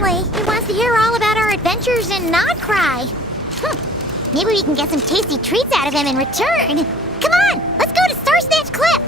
Apparently, he wants to hear all about our adventures in Not Cry. Maybe we can get some tasty treats out of him in return. Come on, let's go to Star Snatch Cliff.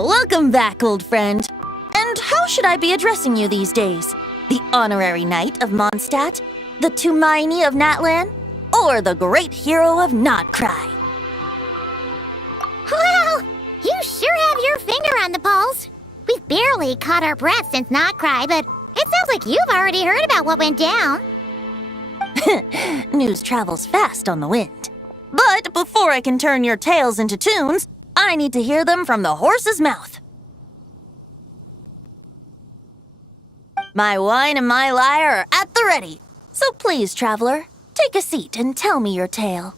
Welcome back, old friend. And how should I be addressing you these days? The honorary knight of Mondstadt? The Tumaini of Natlan? Or the great hero of Notcry? Well, you sure have your finger on the pulse. We've barely caught our breath since Notcry, but it sounds like you've already heard about what went down. News travels fast on the wind. But before I can turn your tales into tunes, I need to hear them from the horse's mouth. My wine and my lyre are at the ready. So please, traveler, take a seat and tell me your tale.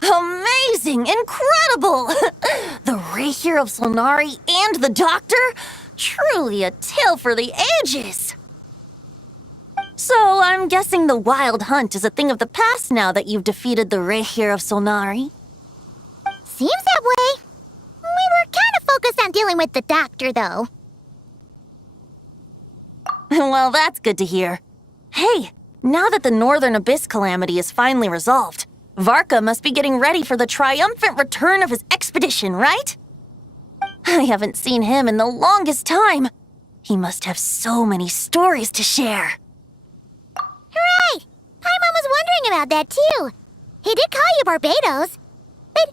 Amazing! Incredible! The Rapier of Solnari and the Doctor? Truly a tale for the ages! So, I'm guessing the wild hunt is a thing of the past now that you've defeated the Rapier of Solnari? Seems that way. We were kind of focused on dealing with the Doctor, though. Well, that's good to hear. Hey, now that the Northern Abyss calamity is finally resolved, Varka must be getting ready for the triumphant return of his expedition, right? I haven't seen him in the longest time. He must have so many stories to share. Hooray! Paimon was wondering about that, too. He did call you Barbados. But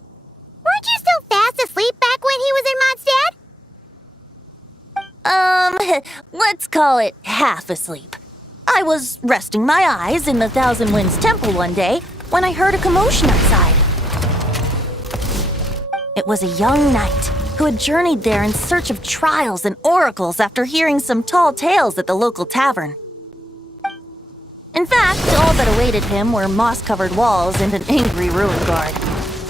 weren't you still fast asleep back when he was in Mondstadt? Let's call it half asleep. I was resting my eyes in the Thousand Winds Temple one day when I heard a commotion outside. It was a young knight who had journeyed there in search of trials and oracles after hearing some tall tales at the local tavern. In fact, all that awaited him were moss-covered walls and an angry ruin guard.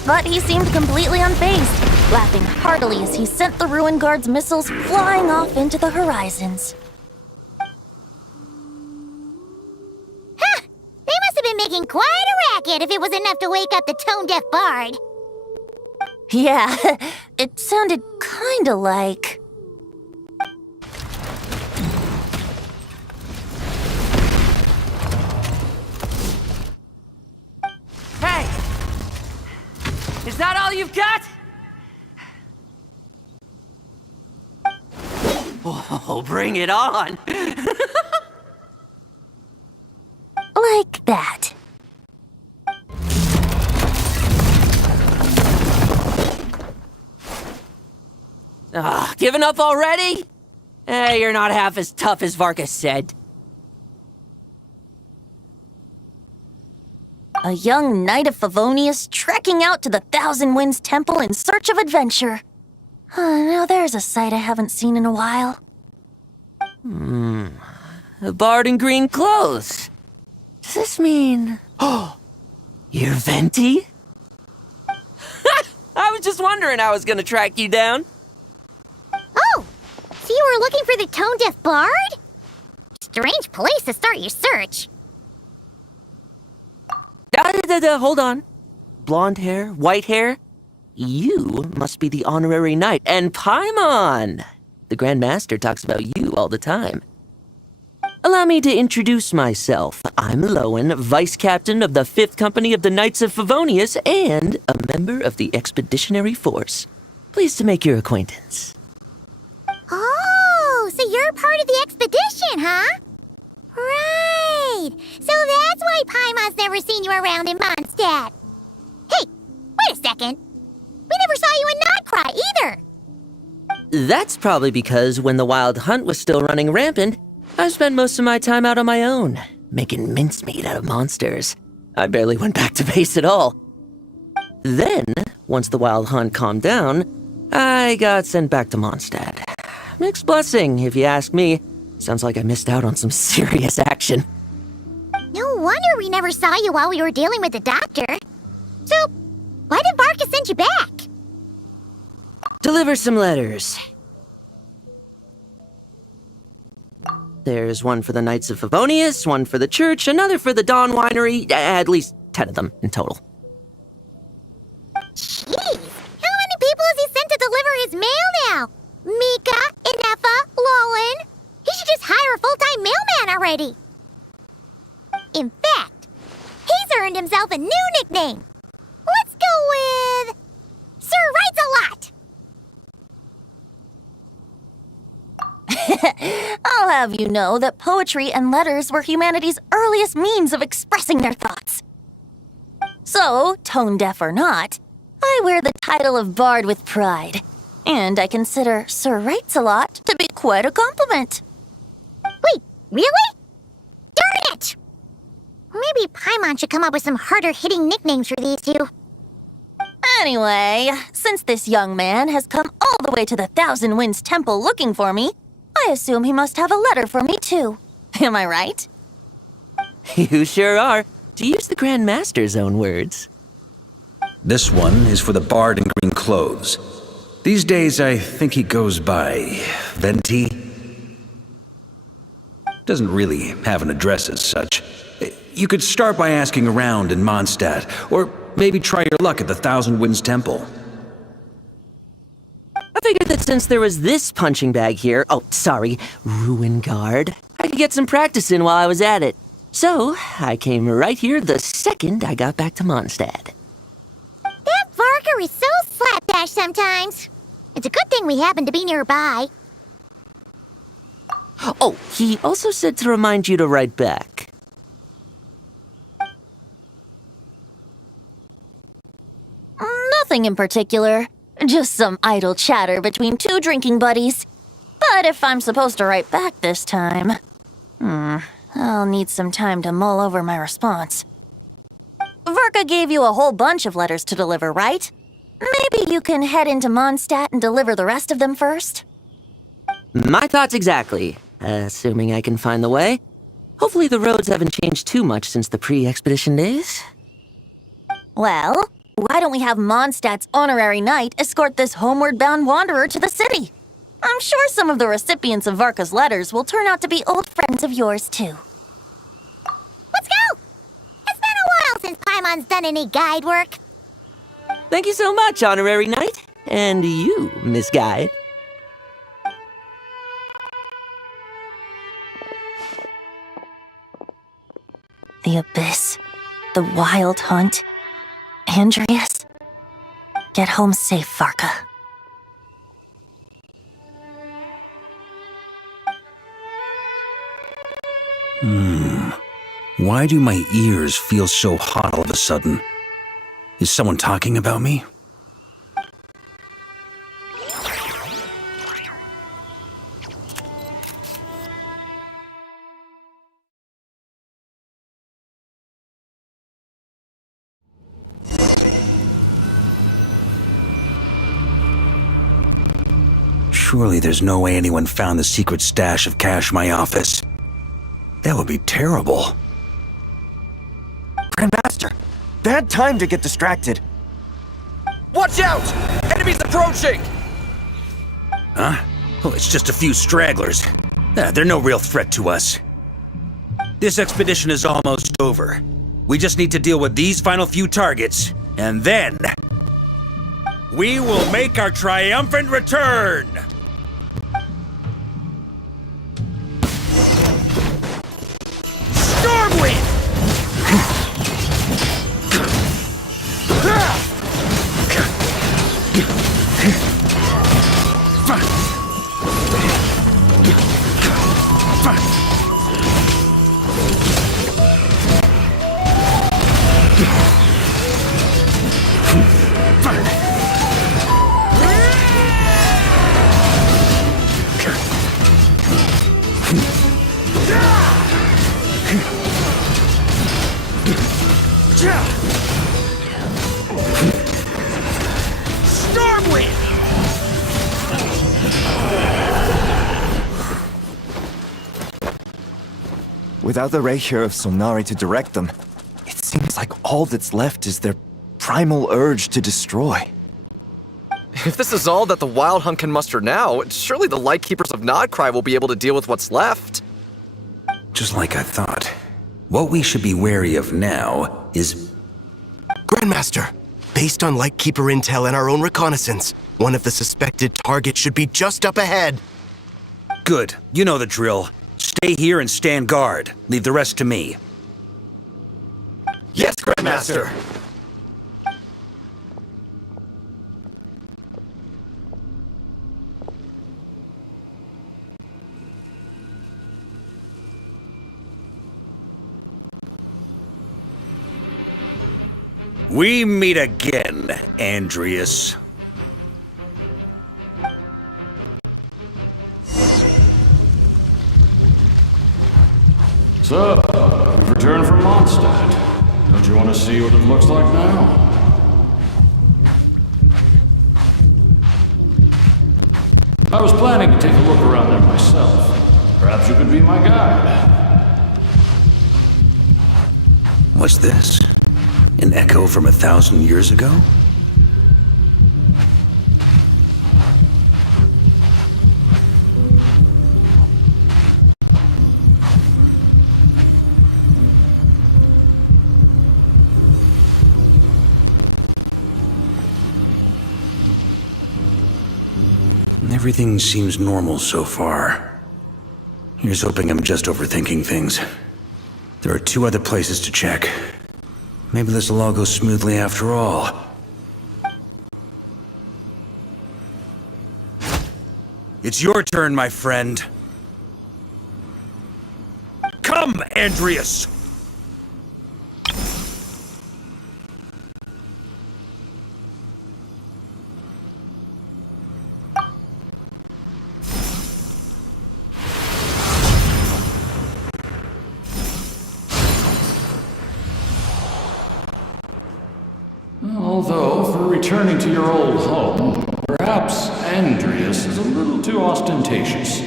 But he seemed completely unfazed, laughing heartily as he sent the ruin guard's missiles flying off into the horizons. Huh! They must have been making quite a racket if it was enough to wake up the tone-deaf bard. Yeah, it sounded kinda like... Hey! Is that all you've got? Oh, bring it on! like that. Given up already? You're not half as tough as Varka said. A young knight of Favonius trekking out to the Thousand Winds Temple in search of adventure. Now there's a sight I haven't seen in a while. A bard in green clothes. Does this mean... Oh, you're Venti? I was just wondering how I was gonna track you down. Oh, so you were looking for the tone-deaf bard? Strange place to start your search. Hold on. Blonde hair, white hair? You must be the honorary knight. And Paimon! The Grand Master talks about you all the time. Allow me to introduce myself. I'm Lowen, Vice Captain of the 5th Company of the Knights of Favonius and a member of the Expeditionary Force. Pleased to make your acquaintance. Oh, so you're part of the expedition, huh? Right. So that's why Paimon's never seen you around in Mondstadt. Hey, wait a second. We never saw you in Notcry either. That's probably because when the Wild Hunt was still running rampant, I spent most of my time out on my own, making mincemeat out of monsters. I barely went back to base at all. Then, once the Wild Hunt calmed down, I got sent back to Mondstadt. Mixed blessing, if you ask me. Sounds like I missed out on some serious action. No wonder we never saw you while we were dealing with the doctor. So, why did Varka send you back? Deliver some letters. There's one for the Knights of Favonius, one for the church, another for the Dawn Winery, at least 10 of them in total. Jeez, how many people has he sent to deliver his mail now? Mika, Inefa, Lowen. He should just hire a full-time mailman already. In fact, he's earned himself a new nickname. Let's go with... Sir Writes-A-Lot. I'll have you know that poetry and letters were humanity's earliest means of expressing their thoughts. So, tone-deaf or not, I wear the title of Bard with pride. And I consider Sir Writes-A-Lot to be quite a compliment. Wait, really? Darn it! Maybe Paimon should come up with some harder-hitting nicknames for these two. Anyway, since this young man has come all the way to the Thousand Winds Temple looking for me, I assume he must have a letter for me too. Am I right? You sure are, to use the Grand Master's own words. This one is for the bard in green clothes. These days, I think he goes by Venti. Doesn't really have an address as such. You could start by asking around in Mondstadt, or maybe try your luck at the Thousand Winds Temple. I figured that since there was this punching bag here, Ruin Guard, I could get some practice in while I was at it. So, I came right here the second I got back to Mondstadt. That Varka is so slapdash sometimes. It's a good thing we happen to be nearby. Oh, he also said to remind you to write back. Nothing in particular. Just some idle chatter between two drinking buddies. But if I'm supposed to write back this time... I'll need some time to mull over my response. Varka gave you a whole bunch of letters to deliver, right? Maybe you can head into Mondstadt and deliver the rest of them first? My thoughts exactly, assuming I can find the way. Hopefully the roads haven't changed too much since the pre-expedition days. Well, why don't we have Mondstadt's honorary knight escort this homeward-bound wanderer to the city? I'm sure some of the recipients of Varka's letters will turn out to be old friends of yours, too. Let's go! It's been a while since Paimon's done any guide work. Thank you so much, honorary knight. And you, Miss Guide. The Abyss, the Wild Hunt, Andreas. Get home safe, Varka. Why do my ears feel so hot all of a sudden? Is someone talking about me? Surely there's no way anyone found the secret stash of cash in my office. That would be terrible. Grandmaster, bad time to get distracted. Watch out! Enemies approaching! Huh? Oh, it's just a few stragglers. They're no real threat to us. This expedition is almost over. We just need to deal with these final few targets, and then we will make our triumphant return! Stormwind! Without the ray here of Sonari to direct them, it seems like all that's left is their primal urge to destroy. If this is all that the Wild Hunt can muster now, surely the Lightkeepers of Nodcry will be able to deal with what's left. Just like I thought. What we should be wary of now is... Grandmaster, based on Lightkeeper intel and our own reconnaissance, one of the suspected targets should be just up ahead. Good. You know the drill. Stay here and stand guard. Leave the rest to me. Yes, Grandmaster! We meet again, Andreas. So, we've returned from Mondstadt. Don't you want to see what it looks like now? I was planning to take a look around there myself. Perhaps you could be my guide. What's this? An echo from 1,000 years ago? Everything seems normal so far. Here's hoping I'm just overthinking things. There are 2 other places to check. Maybe this will all go smoothly after all. It's your turn, my friend. Come, Andreas! Although, for returning to your old home, perhaps Andreas is a little too ostentatious.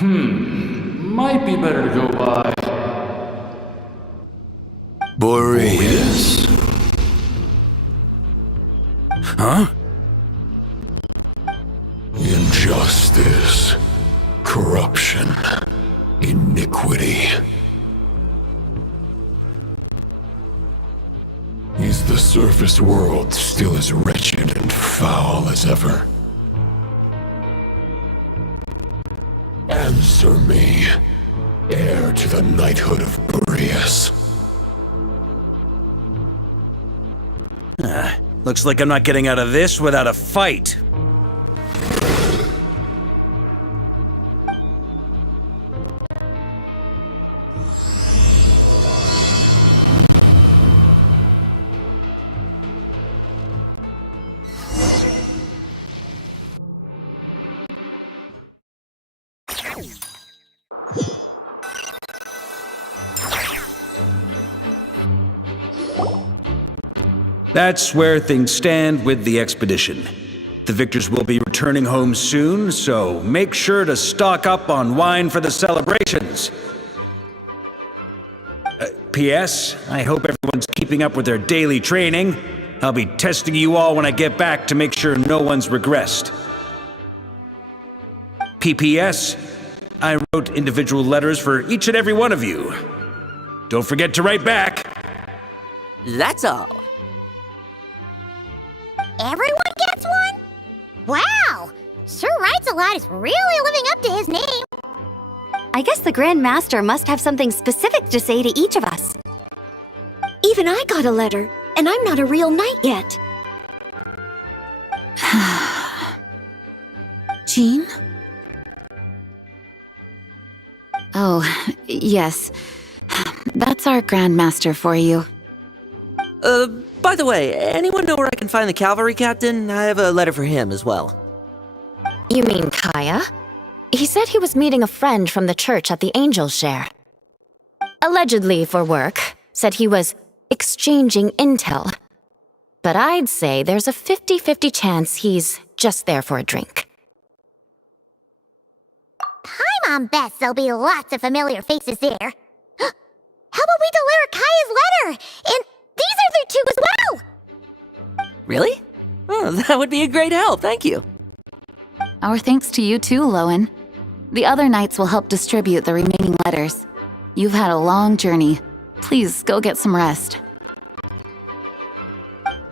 Might be better to go by... Boreas. Huh? Injustice, corruption, iniquity. Is the surface world still as wretched and foul as ever? Answer me, heir to the knighthood of Boreas. Looks like I'm not getting out of this without a fight. That's where things stand with the expedition. The victors will be returning home soon, so make sure to stock up on wine for the celebrations. P.S. I hope everyone's keeping up with their daily training. I'll be testing you all when I get back to make sure no one's regressed. P.P.S. I wrote individual letters for each and every one of you. Don't forget to write back. That's all. Everyone gets one? Wow! Sir Writes-A-Lot is really living up to his name. I guess the Grand Master must have something specific to say to each of us. Even I got a letter, and I'm not a real knight yet. Jean? Oh, yes. That's our Grand Master for you. By the way, anyone know where I can find the cavalry captain? I have a letter for him as well. You mean Kaya? He said he was meeting a friend from the church at the Angel Share. Allegedly for work, said he was exchanging intel. But I'd say there's a 50-50 chance he's just there for a drink. Paimon bets there'll be lots of familiar faces there. How about we deliver Kaya's letter? And these other two as well! Really? Oh, that would be a great help, thank you. Our thanks to you too, Lowen. The other knights will help distribute the remaining letters. You've had a long journey. Please go get some rest.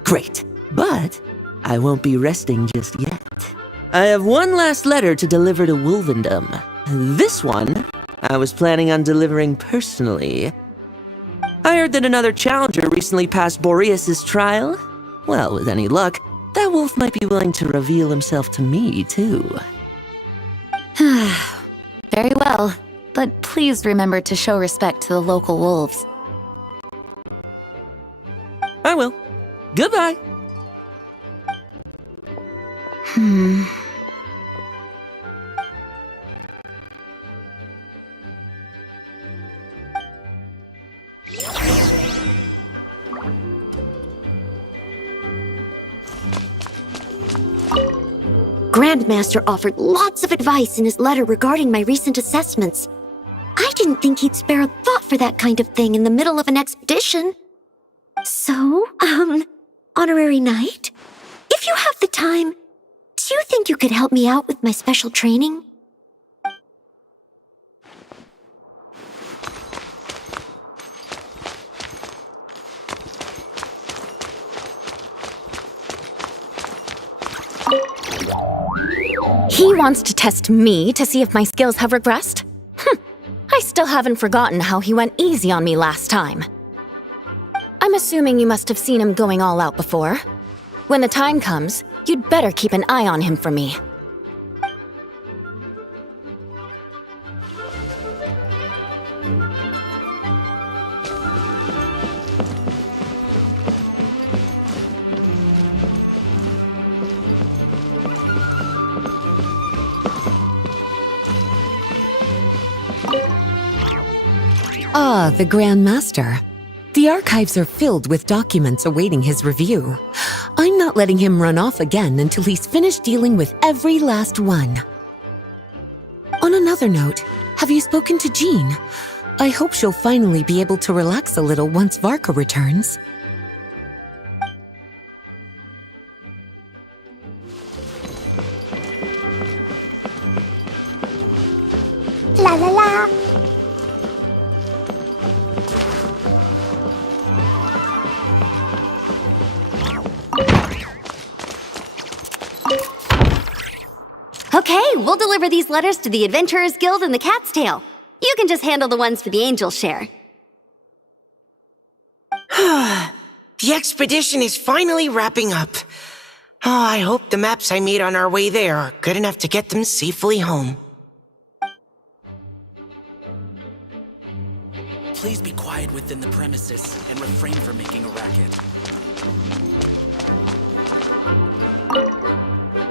Great, but I won't be resting just yet. I have one last letter to deliver to Wolvendom. This one, I was planning on delivering personally. I heard that another challenger recently passed Boreas's trial. Well, with any luck, that wolf might be willing to reveal himself to me, too. Very well, but please remember to show respect to the local wolves. I will. Goodbye. Grandmaster offered lots of advice in his letter regarding my recent assessments. I didn't think he'd spare a thought for that kind of thing in the middle of an expedition. So, Honorary Knight, if you have the time, do you think you could help me out with my special training? He wants to test me to see if my skills have regressed? I still haven't forgotten how he went easy on me last time. I'm assuming you must have seen him going all out before. When the time comes, you'd better keep an eye on him for me. Ah, the Grand Master. The archives are filled with documents awaiting his review. I'm not letting him run off again until he's finished dealing with every last one. On another note, have you spoken to Jean? I hope she'll finally be able to relax a little once Varka returns. La la la! Okay, we'll deliver these letters to the Adventurers Guild and the Cat's Tail. You can just handle the ones for the Angel Share. The expedition is finally wrapping up. Oh, I hope the maps I made on our way there are good enough to get them safely home. Please be quiet within the premises and refrain from making a racket.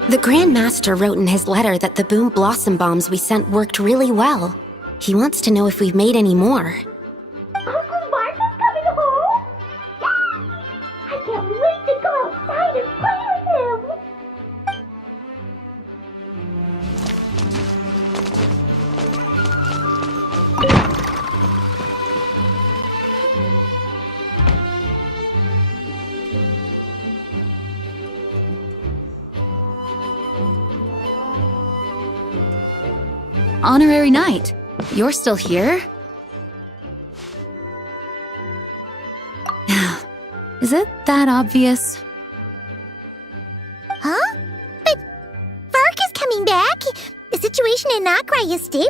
The Grand Master wrote in his letter that the Boom Blossom Bombs we sent worked really well. He wants to know if we've made any more. Uncle Varka's coming home? Yay! I can't wait to go outside and play with him! Honorary Knight, you're still here? Is it that obvious? Huh? But Varka's coming back. The situation in Nakrai is stable.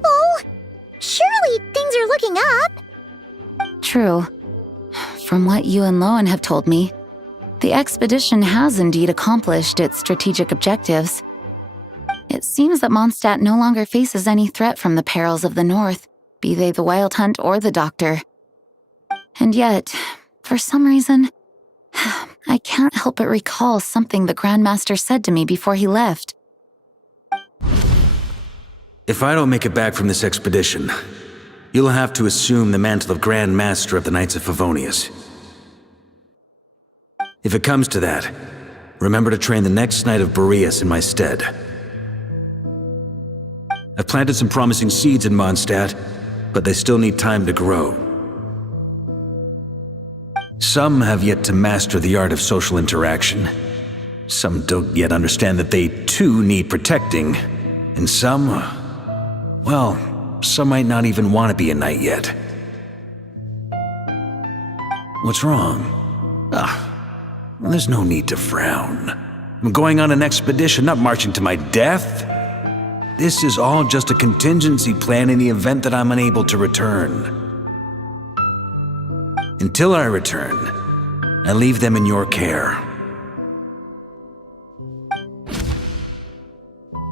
Surely things are looking up. True. From what you and Lowen have told me, the expedition has indeed accomplished its strategic objectives. It seems that Mondstadt no longer faces any threat from the perils of the North, be they the Wild Hunt or the Doctor. And yet, for some reason, I can't help but recall something the Grandmaster said to me before he left. If I don't make it back from this expedition, you'll have to assume the mantle of Grand Master of the Knights of Favonius. If it comes to that, remember to train the next Knight of Boreas in my stead. I've planted some promising seeds in Mondstadt, but they still need time to grow. Some have yet to master the art of social interaction. Some don't yet understand that they too need protecting. And some, well, some might not even want to be a knight yet. What's wrong? Well, there's no need to frown. I'm going on an expedition, not marching to my death. This is all just a contingency plan in the event that I'm unable to return. Until I return, I leave them in your care.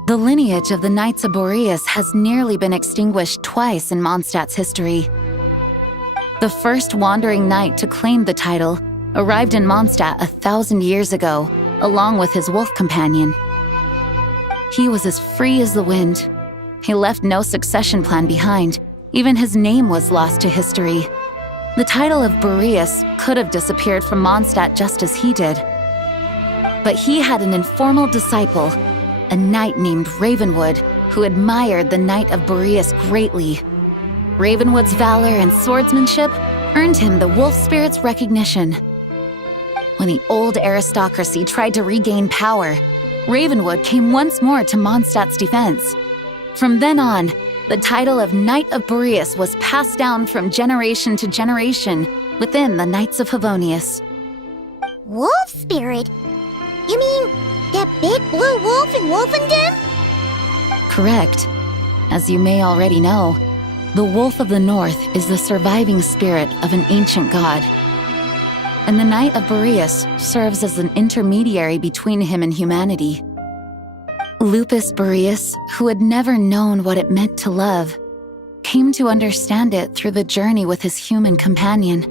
The lineage of the Knights of Boreas has nearly been extinguished twice in Mondstadt's history. The first wandering knight to claim the title arrived in Mondstadt 1,000 years ago, along with his wolf companion. He was as free as the wind. He left no succession plan behind. Even his name was lost to history. The title of Boreas could have disappeared from Mondstadt just as he did. But he had an informal disciple, a knight named Ravenwood, who admired the Knight of Boreas greatly. Ravenwood's valor and swordsmanship earned him the wolf spirit's recognition. When the old aristocracy tried to regain power, Ravenwood came once more to Mondstadt's defense. From then on, the title of Knight of Boreas was passed down from generation to generation within the Knights of Favonius. Wolf spirit? You mean that big blue wolf in Wolfenden? Correct. As you may already know, the Wolf of the North is the surviving spirit of an ancient god. And the Knight of Boreas serves as an intermediary between him and humanity. Lupus Boreas, who had never known what it meant to love, came to understand it through the journey with his human companion.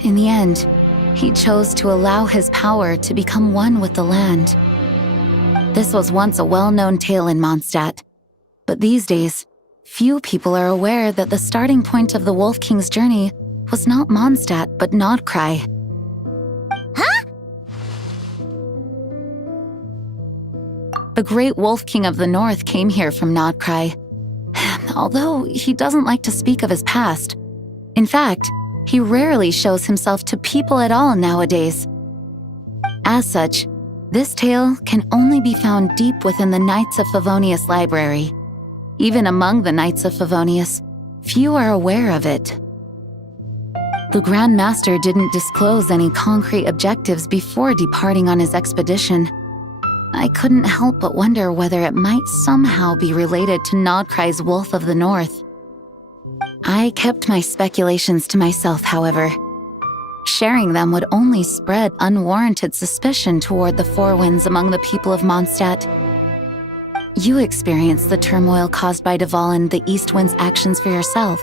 In the end, he chose to allow his power to become one with the land. This was once a well-known tale in Mondstadt, but these days, few people are aware that the starting point of the Wolf King's journey was not Mondstadt, but Nodcry. The great Wolf King of the North came here from Nodcry, although he doesn't like to speak of his past. In fact, he rarely shows himself to people at all nowadays. As such, this tale can only be found deep within the Knights of Favonius library. Even among the Knights of Favonius, few are aware of it. The Grand Master didn't disclose any concrete objectives before departing on his expedition. I couldn't help but wonder whether it might somehow be related to Nodcry's Wolf of the North. I kept my speculations to myself, however. Sharing them would only spread unwarranted suspicion toward the Four Winds among the people of Mondstadt. You experienced the turmoil caused by Dvalin the East Wind's actions for yourself.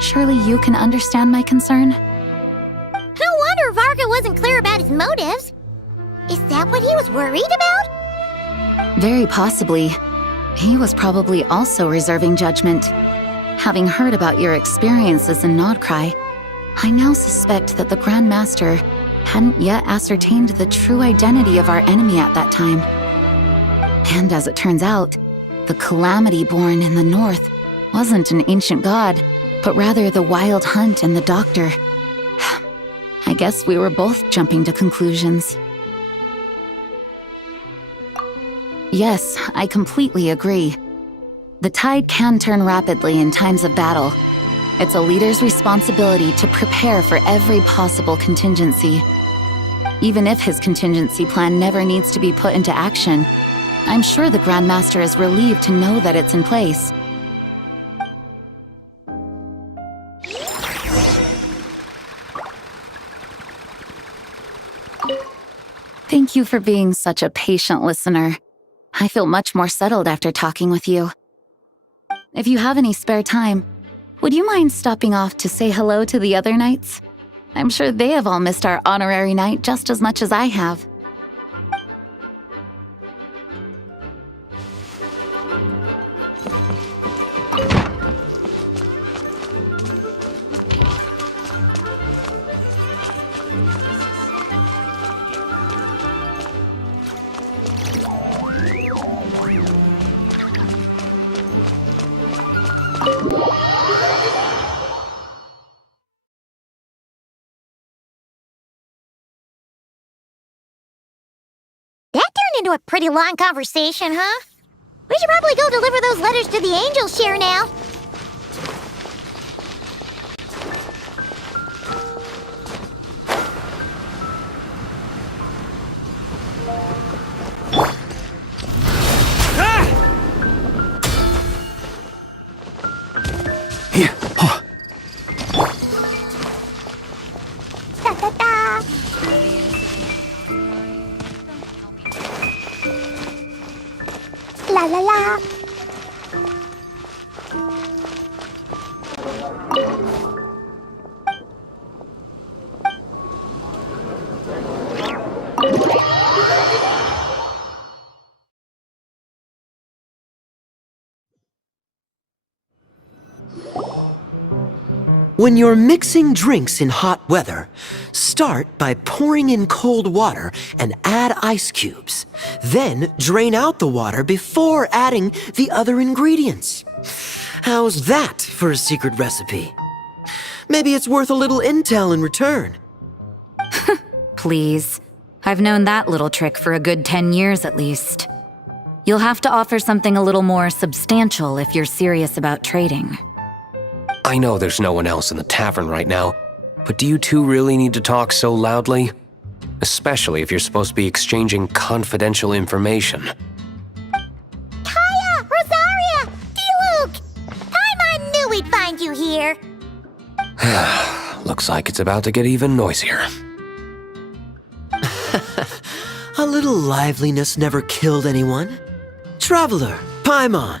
Surely you can understand my concern? No wonder Varka wasn't clear about his motives. Is that what he was worried about? Very possibly. He was probably also reserving judgment. Having heard about your experiences in Nodcry, I now suspect that the Grand Master hadn't yet ascertained the true identity of our enemy at that time. And as it turns out, the calamity born in the north wasn't an ancient god, but rather the Wild Hunt and the Doctor. I guess we were both jumping to conclusions. Yes, I completely agree. The tide can turn rapidly in times of battle. It's a leader's responsibility to prepare for every possible contingency. Even if his contingency plan never needs to be put into action, I'm sure the Grandmaster is relieved to know that it's in place. Thank you for being such a patient listener. I feel much more settled after talking with you. If you have any spare time, would you mind stopping off to say hello to the other knights? I'm sure they have all missed our honorary knight just as much as I have. That turned into a pretty long conversation, huh? We should probably go deliver those letters to the angels here now. Here. Da, da, da. La la la. When you're mixing drinks in hot weather, start by pouring in cold water and add ice cubes. Then drain out the water before adding the other ingredients. How's that for a secret recipe? Maybe it's worth a little intel in return. Please. I've known that little trick for a good 10 years at least. You'll have to offer something a little more substantial if you're serious about trading. I know there's no one else in the tavern right now, but do you two really need to talk so loudly? Especially if you're supposed to be exchanging confidential information. Kaya! Rosaria! D-Luke! Paimon knew we'd find you here! Looks like it's about to get even noisier. A little liveliness never killed anyone. Traveler, Paimon,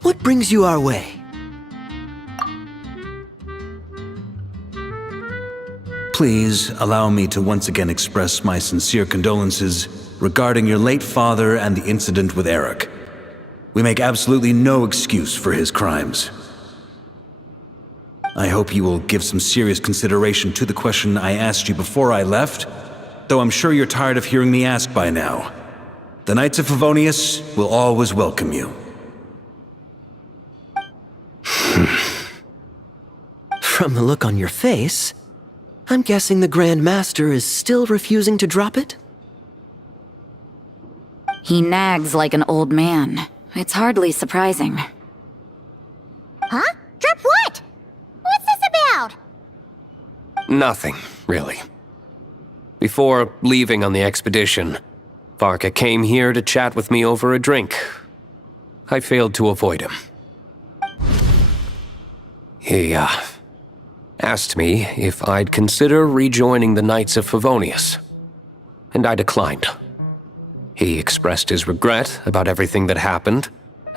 what brings you our way? Please allow me to once again express my sincere condolences regarding your late father and the incident with Eric. We make absolutely no excuse for his crimes. I hope you will give some serious consideration to the question I asked you before I left, though I'm sure you're tired of hearing me ask by now. The Knights of Favonius will always welcome you. From the look on your face, I'm guessing the Grand Master is still refusing to drop it? He nags like an old man. It's hardly surprising. Huh? Drop what? What's this about? Nothing, really. Before leaving on the expedition, Varka came here to chat with me over a drink. I failed to avoid him. He, asked me if I'd consider rejoining the Knights of Favonius, and I declined. He expressed his regret about everything that happened,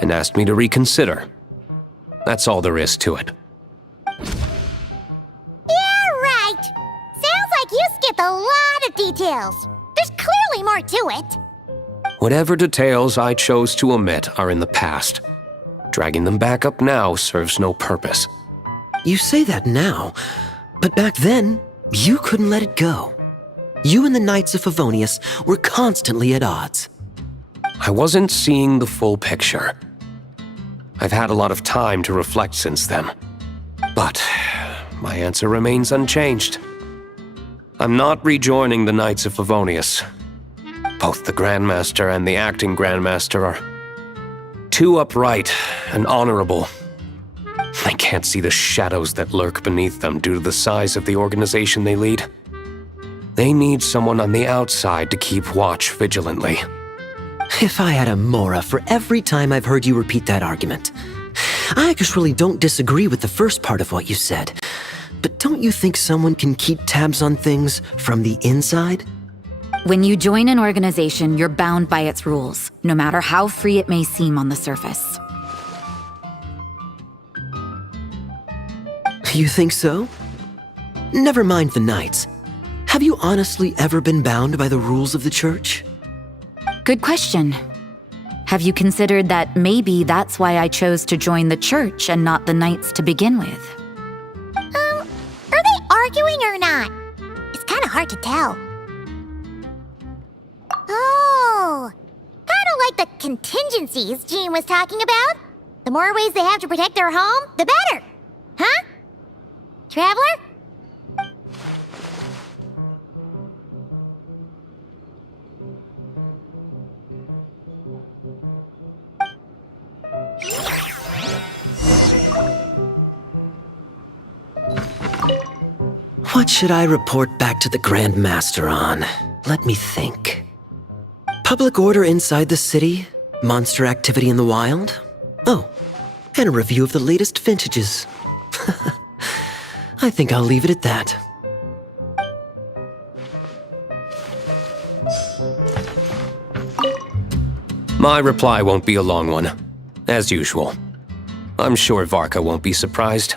and asked me to reconsider. That's all there is to it. Yeah, right! Sounds like you skipped a lot of details. There's clearly more to it. Whatever details I chose to omit are in the past. Dragging them back up now serves no purpose. You say that now, but back then, you couldn't let it go. You and the Knights of Favonius were constantly at odds. I wasn't seeing the full picture. I've had a lot of time to reflect since then. But my answer remains unchanged. I'm not rejoining the Knights of Favonius. Both the Grandmaster and the acting Grandmaster are Too upright and honorable. I can't see the shadows that lurk beneath them due to the size of the organization they lead. They need someone on the outside to keep watch vigilantly. If I had a Mora for every time I've heard you repeat that argument. I actually don't disagree with the first part of what you said. But don't you think someone can keep tabs on things from the inside? When you join an organization, you're bound by its rules, no matter how free it may seem on the surface. You think so? Never mind the Knights. Have you honestly ever been bound by the rules of the Church? Good question. Have you considered that maybe that's why I chose to join the Church and not the Knights to begin with? Are they arguing or not? It's kind of hard to tell. Oh, kind of like the contingencies Jean was talking about. The more ways they have to protect their home, the better. Huh? Traveler? What should I report back to the Grand Master on? Let me think. Public order inside the city, monster activity in the wild. Oh, and a review of the latest vintages. I think I'll leave it at that. My reply won't be a long one, as usual. I'm sure Varka won't be surprised.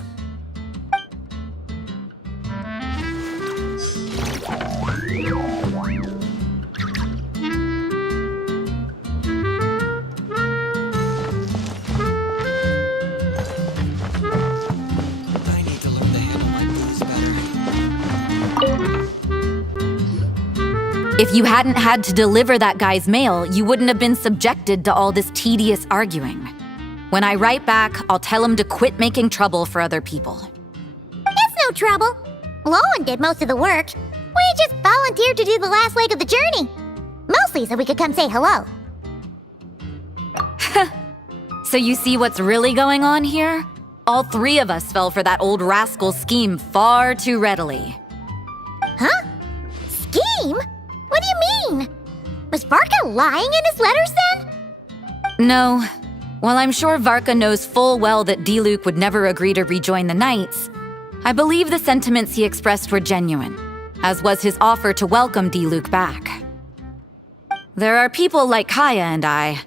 If you hadn't had to deliver that guy's mail, you wouldn't have been subjected to all this tedious arguing. When I write back, I'll tell him to quit making trouble for other people. It's no trouble. Lowen did most of the work. We just volunteered to do the last leg of the journey. Mostly so we could come say hello. So you see what's really going on here? All three of us fell for that old rascal's scheme far too readily. Huh? Scheme? What do you mean? Was Varka lying in his letters then? No. While I'm sure Varka knows full well that Diluc would never agree to rejoin the Knights, I believe the sentiments he expressed were genuine, as was his offer to welcome Diluc back. There are people like Kaya and I,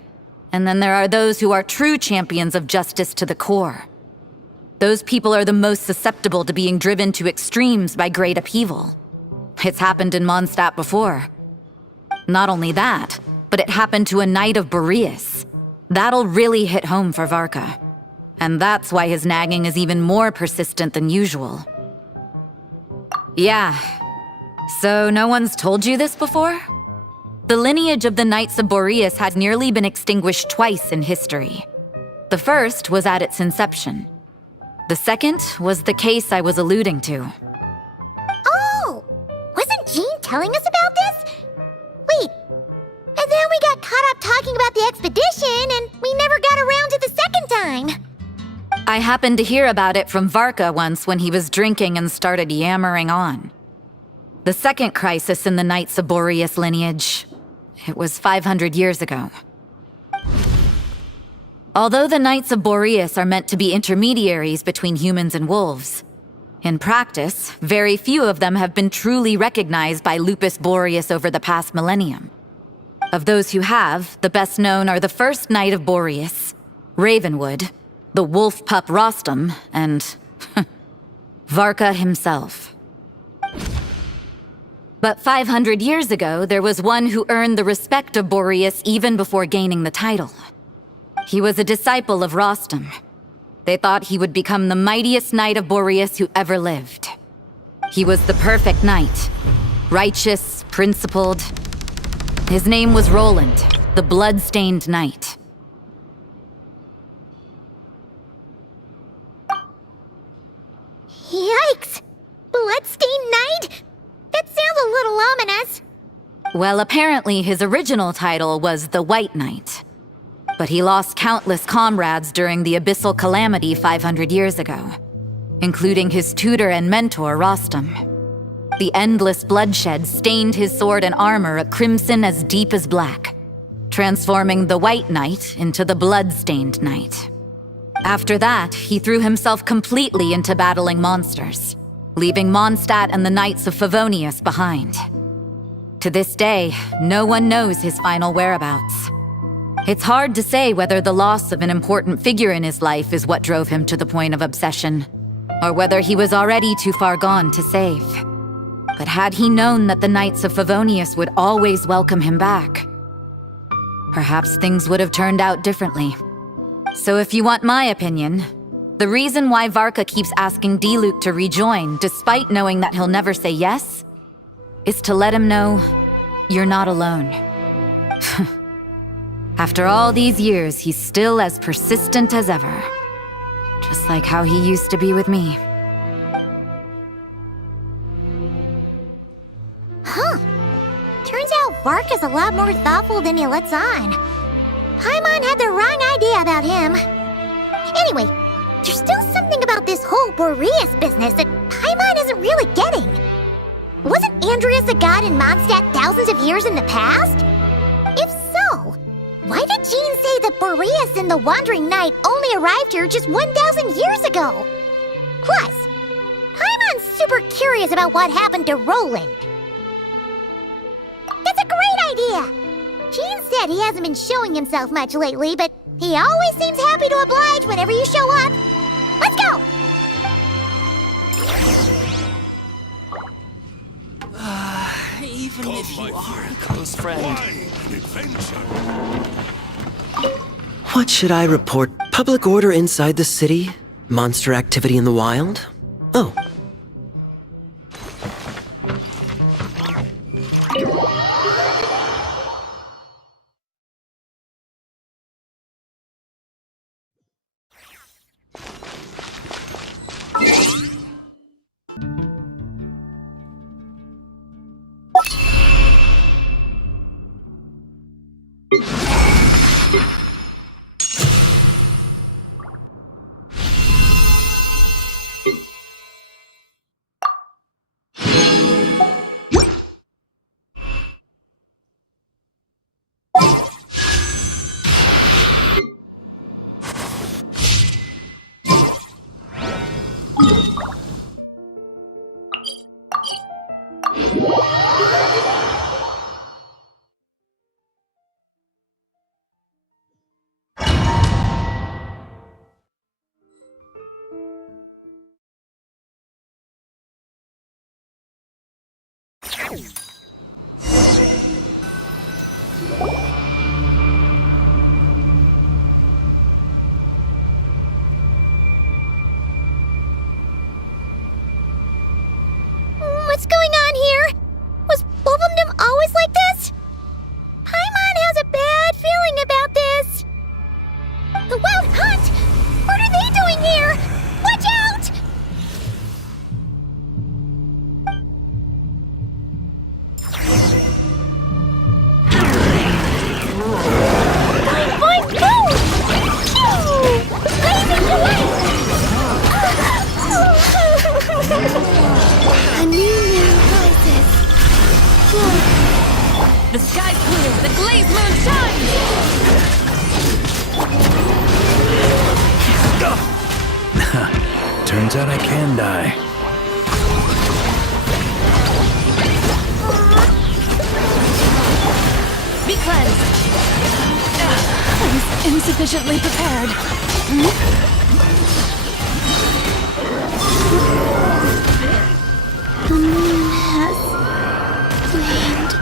and then there are those who are true champions of justice to the core. Those people are the most susceptible to being driven to extremes by great upheaval. It's happened in Mondstadt before. Not only that, but it happened to a Knight of Boreas. That'll really hit home for Varka. And that's why his nagging is even more persistent than usual. Yeah. So no one's told you this before? The lineage of the Knights of Boreas had nearly been extinguished twice in history. The first was at its inception. The second was the case I was alluding to. Oh! Wasn't Jean telling us about this? Wait, and then we got caught up talking about the expedition, and we never got around to the second time. I happened to hear about it from Varka once when he was drinking and started yammering on. The second crisis in the Knights of Boreas lineage. It was 500 years ago. Although the Knights of Boreas are meant to be intermediaries between humans and wolves, in practice, very few of them have been truly recognized by Lupus Boreas over the past millennium. Of those who have, the best known are the first Knight of Boreas, Ravenwood, the wolf pup Rostam, and Varka himself. But 500 years ago, there was one who earned the respect of Boreas even before gaining the title. He was a disciple of Rostam. They thought he would become the mightiest Knight of Boreas who ever lived. He was the perfect knight, righteous, principled. His name was Roland, the blood-stained knight. Yikes! Bloodstained Knight? That sounds a little ominous. Well, apparently his original title was the White Knight. but he lost countless comrades during the Abyssal Calamity 500 years ago, including his tutor and mentor, Rostam. The endless bloodshed stained his sword and armor a crimson as deep as black, transforming the White Knight into the Blood-stained Knight. After that, he threw himself completely into battling monsters, leaving Mondstadt and the Knights of Favonius behind. To this day, no one knows his final whereabouts. It's hard to say whether the loss of an important figure in his life is what drove him to the point of obsession, or whether he was already too far gone to save. But had he known that the Knights of Favonius would always welcome him back, perhaps things would have turned out differently. So if you want my opinion, the reason why Varka keeps asking Diluc to rejoin, despite knowing that he'll never say yes, is to let him know you're not alone. After all these years, he's still as persistent as ever. Just like how he used to be with me. Huh. Turns out Varka's a lot more thoughtful than he lets on. Paimon had the wrong idea about him. Anyway, there's still something about this whole Boreas business that Paimon isn't really getting. Wasn't Andreas a god in Mondstadt thousands of years in the past? If so, why did Jean say that Boreas and the Wandering Knight only arrived here just 1,000 years ago? Plus, Paimon's super curious about what happened to Roland. That's a great idea! Jean said he hasn't been showing himself much lately, but he always seems happy to oblige whenever you show up. Let's go! Even if you are a close friend. What should I report? Public order inside the city? Monster activity in the wild? Oh. What's going on here? Was Wolfendom always like this? Paimon has a bad feeling about this. The Wild Hunt? What are they doing here? Watch out! Boing, boing, boom! Pew! Blazing to life! A new moon rises. The sky's clear, the glazed moon shines! Turns out I can die. Be cleansed! I was insufficiently prepared. The moon has waned.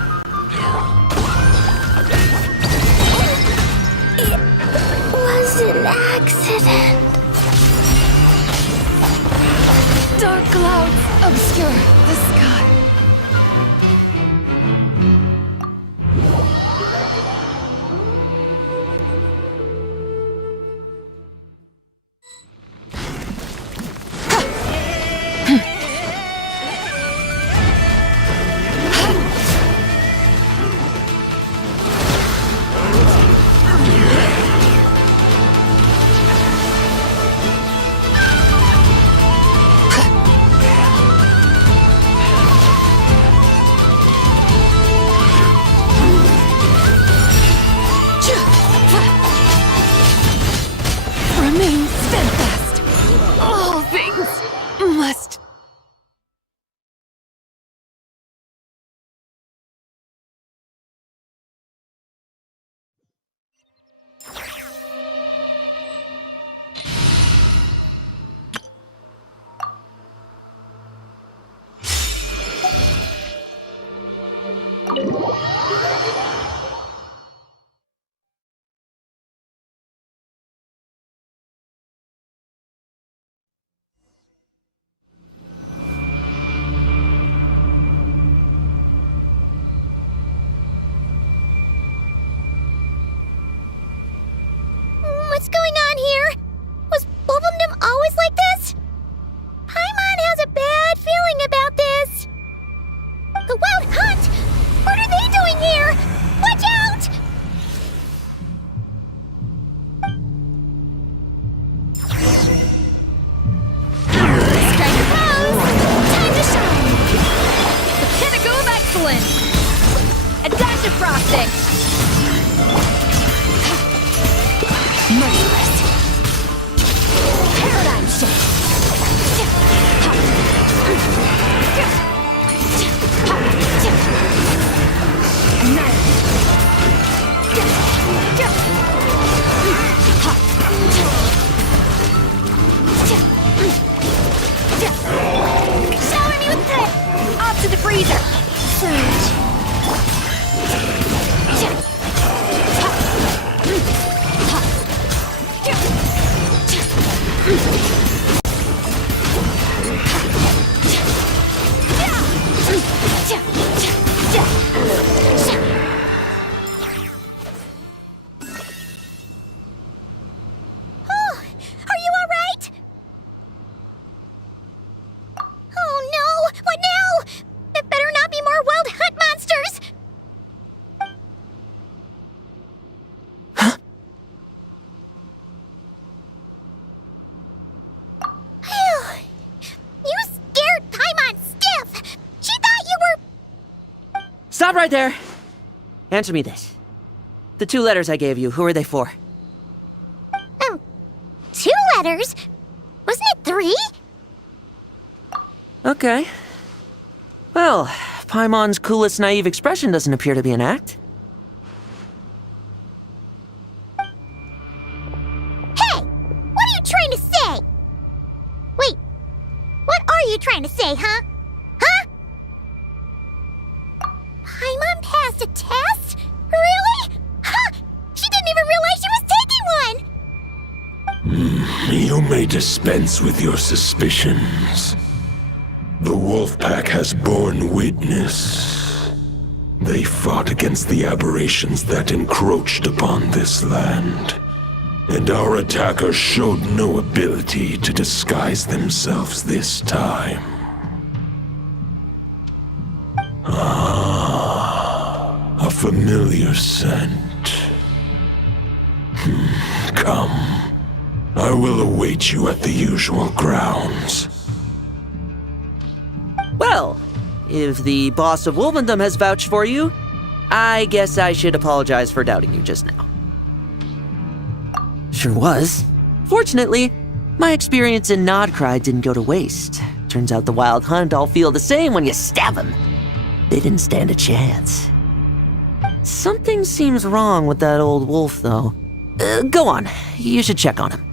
It was an accident. Dark clouds obscure the sky. What's going on here? Was Wolfendom always like this? Paimon has a bad feeling about this. The Wild Hunt? What are they doing here? Watch out! Strike your pose! Time to shine! The pinnacle of excellence! A dash of frosting! Merciless! Paradigm shift! Shower me with pit! Off to the freezer! Surge! Stop right there! Answer me this. The 2 letters I gave you, who are they for? 2 letters? Wasn't it 3? Okay. Well, Paimon's coolest naive expression doesn't appear to be an act. Hey! What are you trying to say? Wait, what are you trying to say, huh? Huh? Paimon passed a test? Really? Huh! She didn't even realize she was taking one! You may dispense with your suspicions. The Wolfpack has borne witness. They fought against the aberrations that encroached upon this land, and our attackers showed no ability to disguise themselves this time. A familiar scent. Come. I will await you at the usual grounds. Well, if the boss of Wolfendom has vouched for you, I guess I should apologize for doubting you just now. Sure was. Fortunately, my experience in Nodcry didn't go to waste. Turns out the Wild Hunt all feel the same when you stab them. They didn't stand a chance. Something seems wrong with that old wolf, though. Go on. You should check on him.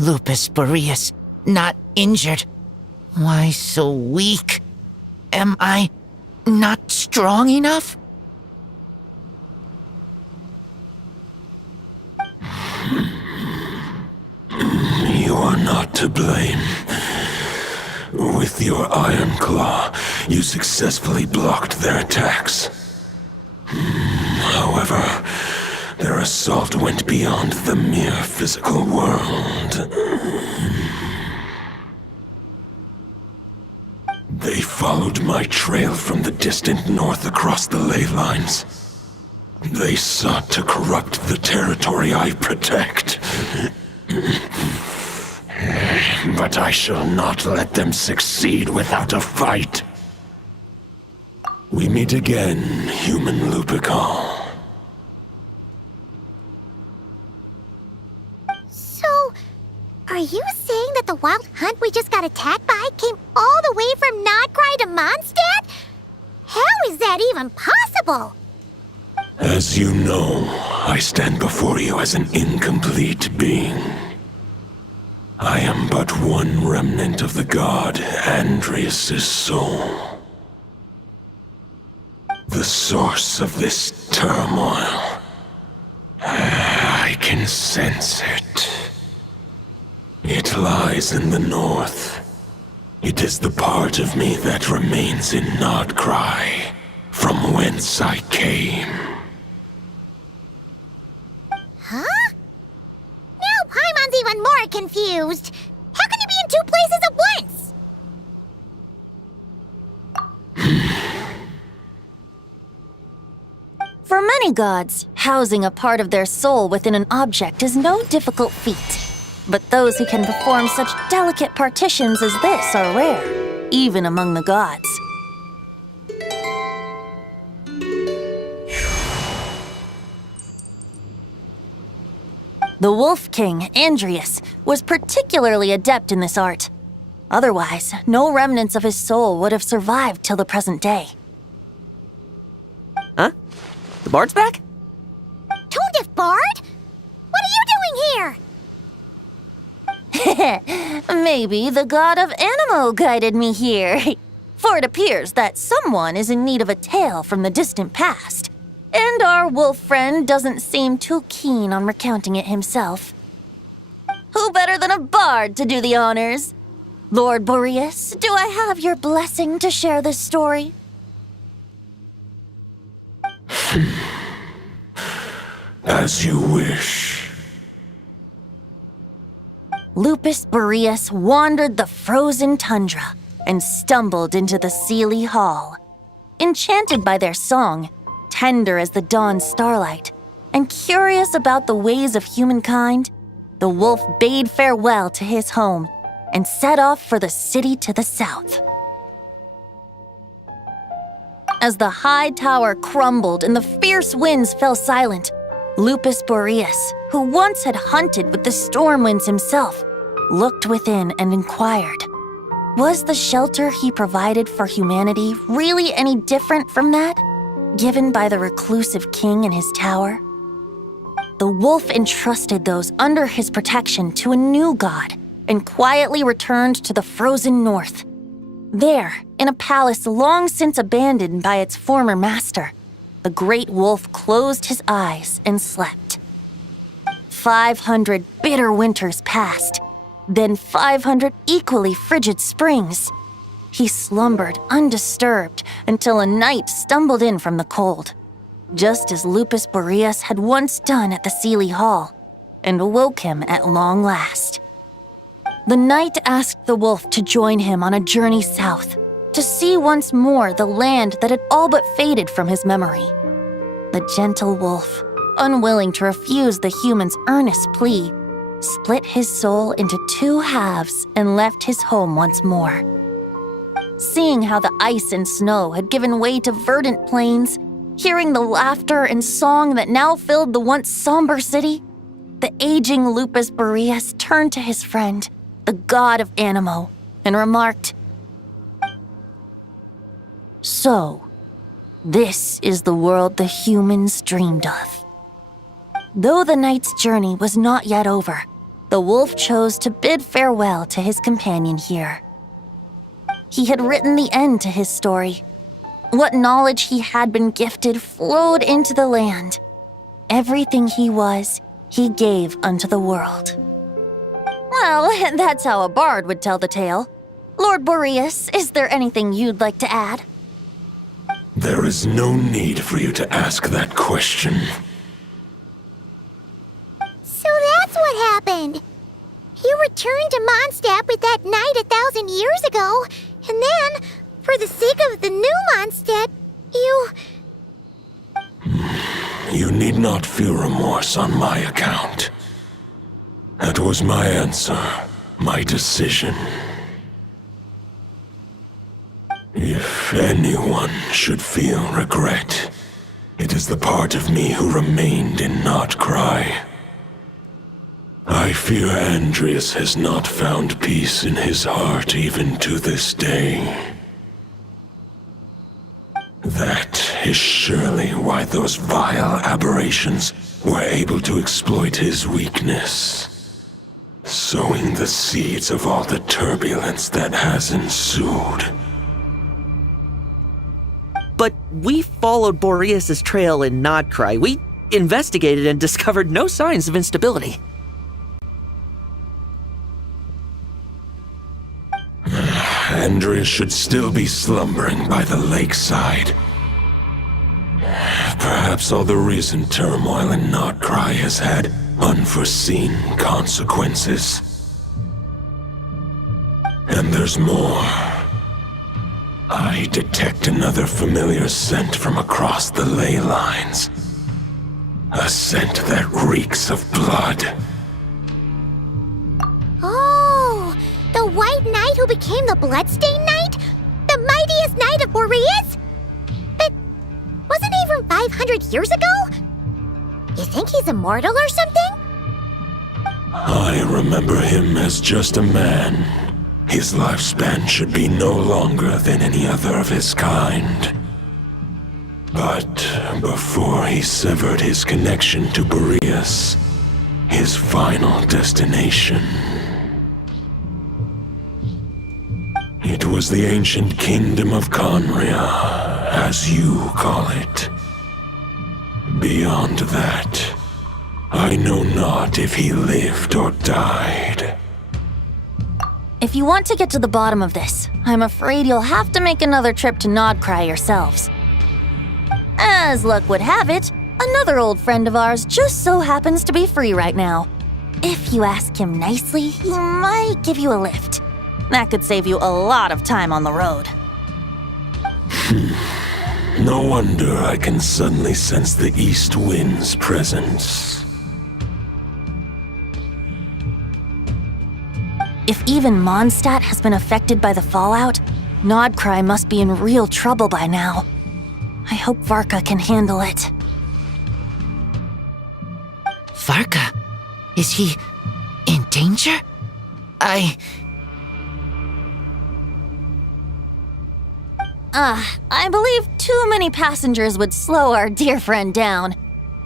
Lupus Boreas, not injured. Why so weak? Am I not strong enough? You are not to blame. With your Iron Claw, you successfully blocked their attacks. However, their assault went beyond the mere physical world. They followed my trail from the distant north across the ley lines. They sought to corrupt the territory I protect. But I shall not let them succeed without a fight. We meet again, human Lupical. So, are you saying that the wild hunt we just got attacked by came all the way from Nodcry to Mondstadt? How is that even possible? As you know, I stand before you as an incomplete being. I am but one remnant of the god Andrias' soul. The source of this turmoil. I can sense it. It lies in the north. It is the part of me that remains in Nodcry, from whence I came. Huh? Now Paimon's even more confused. How can he be in two places at once? For many gods, housing a part of their soul within an object is no difficult feat. But those who can perform such delicate partitions as this are rare, even among the gods. The Wolf King, Andrias, was particularly adept in this art. Otherwise, no remnants of his soul would have survived till the present day. Huh? The bard's back? Tone Deaf Bard? What are you doing here? Maybe the god of Animo guided me here. For it appears that someone is in need of a tale from the distant past. And our wolf friend doesn't seem too keen on recounting it himself. Who better than a bard to do the honors? Lord Boreas, do I have your blessing to share this story? As you wish. Lupus Boreas wandered the frozen tundra and stumbled into the Seelie Hall. Enchanted by their song, tender as the dawn starlight, and curious about the ways of humankind, the wolf bade farewell to his home and set off for the city to the south. As the high tower crumbled and the fierce winds fell silent, Lupus Boreas, who once had hunted with the storm winds himself, looked within and inquired, was the shelter he provided for humanity really any different from that given by the reclusive king in his tower? The wolf entrusted those under his protection to a new god and quietly returned to the frozen north. There, in a palace long since abandoned by its former master, the great wolf closed his eyes and slept. 500 bitter winters passed, then 500 equally frigid springs. He slumbered undisturbed until a night stumbled in from the cold, just as Lupus Boreas had once done at the Seelie Hall, and awoke him at long last. The night asked the wolf to join him on a journey south, to see once more the land that had all but faded from his memory. The gentle wolf, unwilling to refuse the human's earnest plea, split his soul into two halves and left his home once more. Seeing how the ice and snow had given way to verdant plains, hearing the laughter and song that now filled the once somber city, the aging Lupus Boreas turned to his friend, the god of Animo, and remarked, "So, this is the world the humans dreamed of." Though the night's journey was not yet over, the wolf chose to bid farewell to his companion here. He had written the end to his story. What knowledge he had been gifted flowed into the land. Everything he was, he gave unto the world. Well, that's how a bard would tell the tale. Lord Boreas, is there anything you'd like to add? There is no need for you to ask that question. So that's what happened. You returned to Mondstadt with that knight 1,000 years ago, and then, for the sake of the new Mondstadt, you... You need not feel remorse on my account. That was my answer, my decision. If anyone should feel regret, it is the part of me who remained in Notcry. I fear Andreas has not found peace in his heart even to this day. That is surely why those vile aberrations were able to exploit his weakness, sowing the seeds of all the turbulence that has ensued. But we followed Boreas' trail in Nodcry. We investigated and discovered no signs of instability. Andreas should still be slumbering by the lakeside. Perhaps all the recent turmoil in Nodcry has had unforeseen consequences. And there's more. I detect another familiar scent from across the ley lines. A scent that reeks of blood. Oh, the White Knight who became the Bloodstained Knight? The mightiest knight of Boreas? But wasn't he from 500 years ago? You think he's immortal or something? I remember him as just a man. His lifespan should be no longer than any other of his kind. But before he severed his connection to Boreas, his final destination, it was the ancient kingdom of Conria, as you call it. Beyond that, I know not if he lived or died. If you want to get to the bottom of this, I'm afraid you'll have to make another trip to Nodcry yourselves. As luck would have it, another old friend of ours just so happens to be free right now. If you ask him nicely, he might give you a lift. That could save you a lot of time on the road. No wonder I can suddenly sense the east wind's presence. If even Mondstadt has been affected by the fallout, Nodcry must be in real trouble by now. I hope Varka can handle it. Varka? Is he in danger? I believe too many passengers would slow our dear friend down.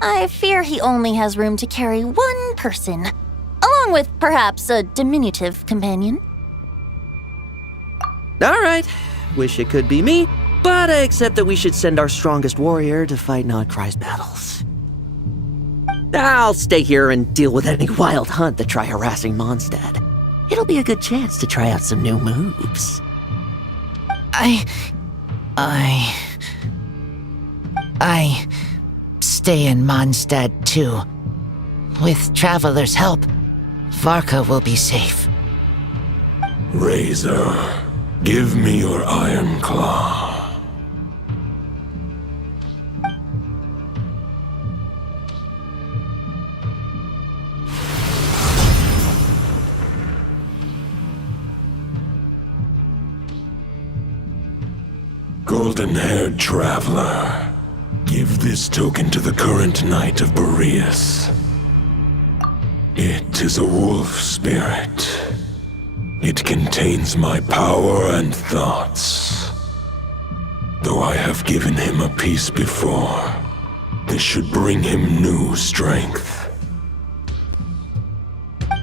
I fear he only has room to carry one person, along with perhaps a diminutive companion. All right, wish it could be me, but I accept that we should send our strongest warrior to fight Nodcry's battles. I'll stay here and deal with any wild hunt that try harassing Mondstadt. It'll be a good chance to try out some new moves. I stay in Mondstadt too. With Traveler's help, Varka will be safe. Razor, give me your iron claw. Golden-haired traveler, give this token to the current knight of Boreas. It is a wolf spirit. It contains my power and thoughts. Though I have given him a piece before, this should bring him new strength.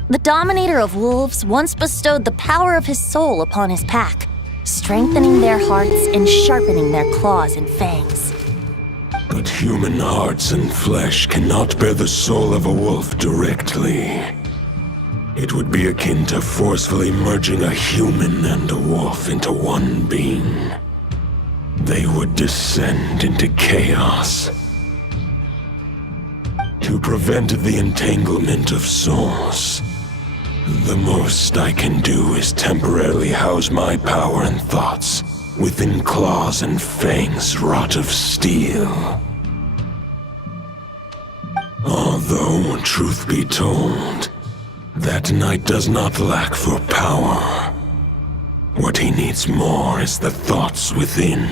The Dominator of Wolves once bestowed the power of his soul upon his pack, strengthening their hearts and sharpening their claws and fangs. But human hearts and flesh cannot bear the soul of a wolf directly. It would be akin to forcefully merging a human and a wolf into one being. They would descend into chaos. To prevent the entanglement of souls, the most I can do is temporarily house my power and thoughts within claws and fangs wrought of steel. truth be told, that knight does not lack for power. What he needs more is the thoughts within.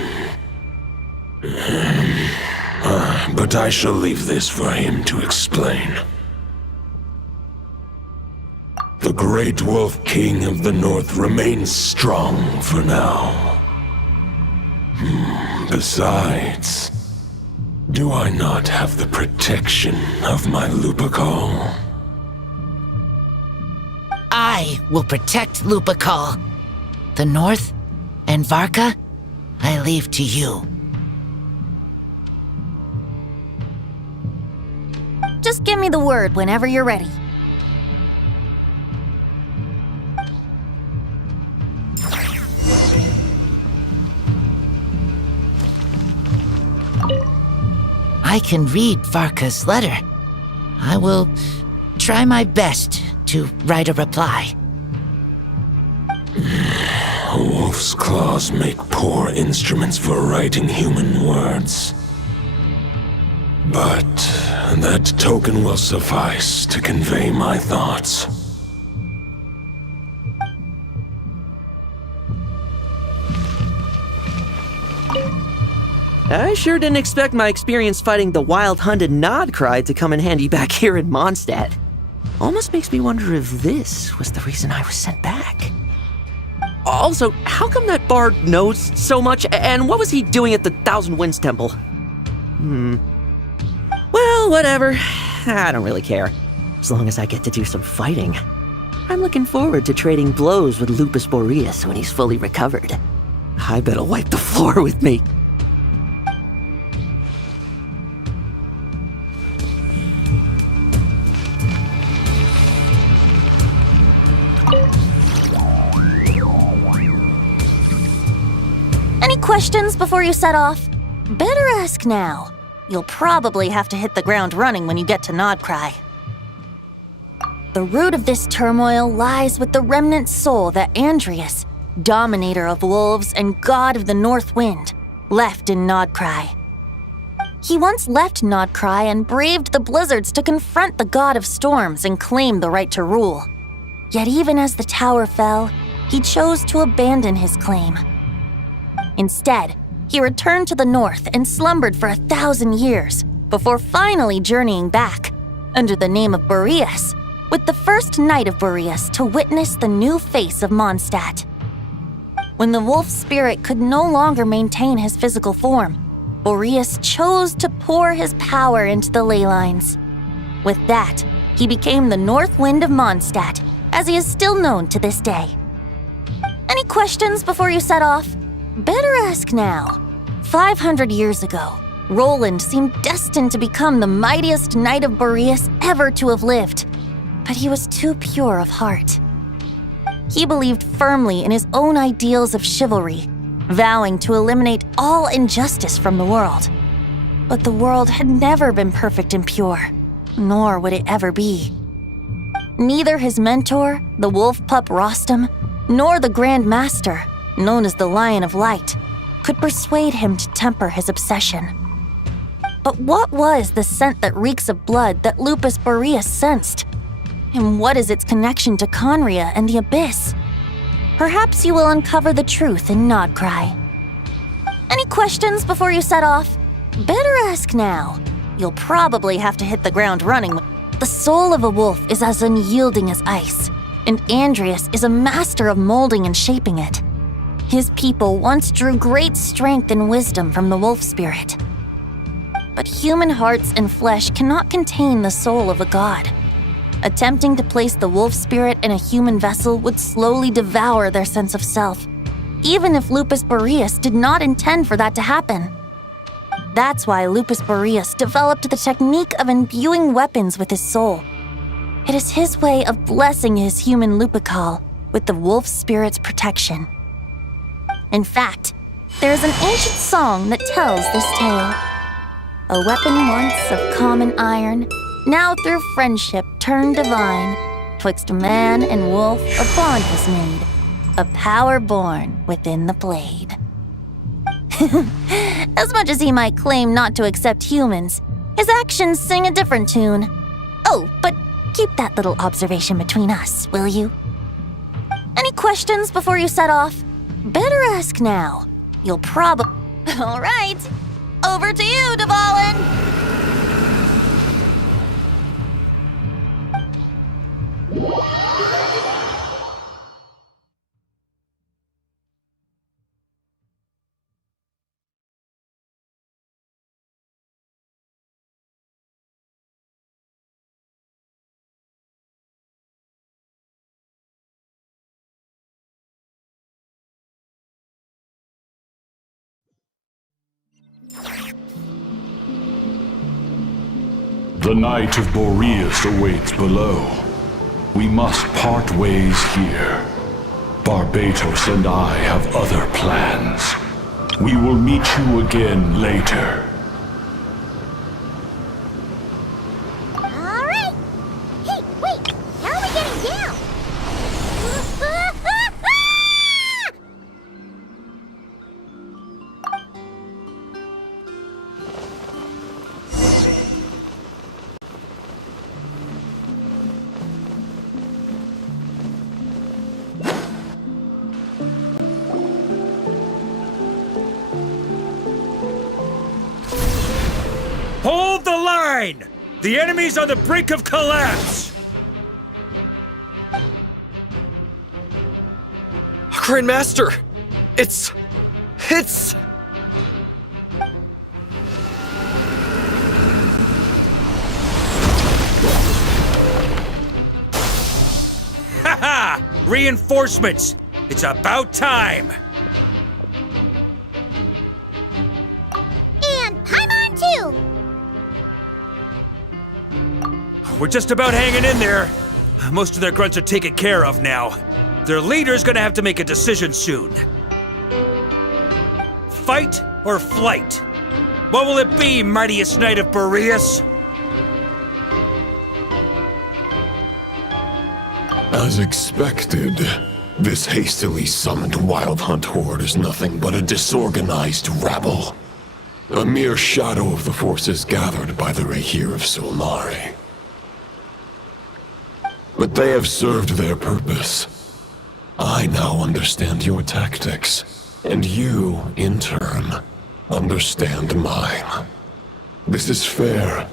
But I shall leave this for him to explain. The Great Wolf King of the North remains strong for now. Besides, do I not have the protection of my Lupacol? I will protect Lupacol. The North and Varka, I leave to you. Just give me the word whenever you're ready. I can read Varka's letter. I will try my best to write a reply. Wolf's claws make poor instruments for writing human words. But that token will suffice to convey my thoughts. I sure didn't expect my experience fighting the wild-hunted Nodcry to come in handy back here in Mondstadt. Almost makes me wonder if this was the reason I was sent back. Also, how come that bard knows so much, and what was he doing at the Thousand Winds Temple? Well, whatever. I don't really care, as long as I get to do some fighting. I'm looking forward to trading blows with Lupus Boreas when he's fully recovered. I bet he'll wipe the floor with me. Any questions before you set off? Better ask now. You'll probably have to hit the ground running when you get to Nodcry. The root of this turmoil lies with the remnant soul that Andrius, dominator of wolves and god of the North Wind, left in Nodcry. He once left Nodcry and braved the blizzards to confront the god of storms and claim the right to rule. Yet even as the tower fell, he chose to abandon his claim. Instead, he returned to the north and slumbered for 1,000 years before finally journeying back, under the name of Boreas, with the first knight of Boreas to witness the new face of Mondstadt. When the wolf spirit could no longer maintain his physical form, Boreas chose to pour his power into the ley lines. With that, he became the North Wind of Mondstadt, as he is still known to this day. Any questions before you set off? Better ask now. 500 years ago, Roland seemed destined to become the mightiest knight of Boreas ever to have lived, but he was too pure of heart. He believed firmly in his own ideals of chivalry, vowing to eliminate all injustice from the world. But the world had never been perfect and pure, nor would it ever be. Neither his mentor, the wolf pup Rostam, nor the Grand Master, known as the Lion of Light, could persuade him to temper his obsession. But what was the scent that reeks of blood that Lupus Boreas sensed? And what is its connection to Conria and the Abyss? Perhaps you will uncover the truth in Nodcry. Any questions before you set off? Better ask now. You'll probably have to hit the ground running. The soul of a wolf is as unyielding as ice, and Andrius is a master of molding and shaping it. His people once drew great strength and wisdom from the wolf spirit. But human hearts and flesh cannot contain the soul of a god. Attempting to place the wolf spirit in a human vessel would slowly devour their sense of self, even if Lupus Boreas did not intend for that to happen. That's why Lupus Boreas developed the technique of imbuing weapons with his soul. It is his way of blessing his human Lupacol with the wolf spirit's protection. In fact, there is an ancient song that tells this tale. A weapon once of common iron, now through friendship turned divine. Twixt man and wolf a bond was made, a power born within the blade. As much as he might claim not to accept humans, his actions sing a different tune. Oh, but keep that little observation between us, will you? Any questions before you set off? Better ask now. You'll probably... All right. Over to you, Dvalin! The Knight of Boreas awaits below. We must part ways here. Barbatos and I have other plans. We will meet you again later. Alright! Hey, wait! How are we getting down? Hold the line! The enemy's on the brink of collapse! Grandmaster! It's... Haha! Reinforcements! It's about time! And Paimon too! We're just about hanging in there. Most of their grunts are taken care of now. Their leader's gonna have to make a decision soon. Fight or flight? What will it be, mightiest knight of Boreas? As expected, this hastily summoned Wild Hunt horde is nothing but a disorganized rabble. A mere shadow of the forces gathered by the Rahir of Solnari. But they have served their purpose. I now understand your tactics, and you, in turn, understand mine. This is fair.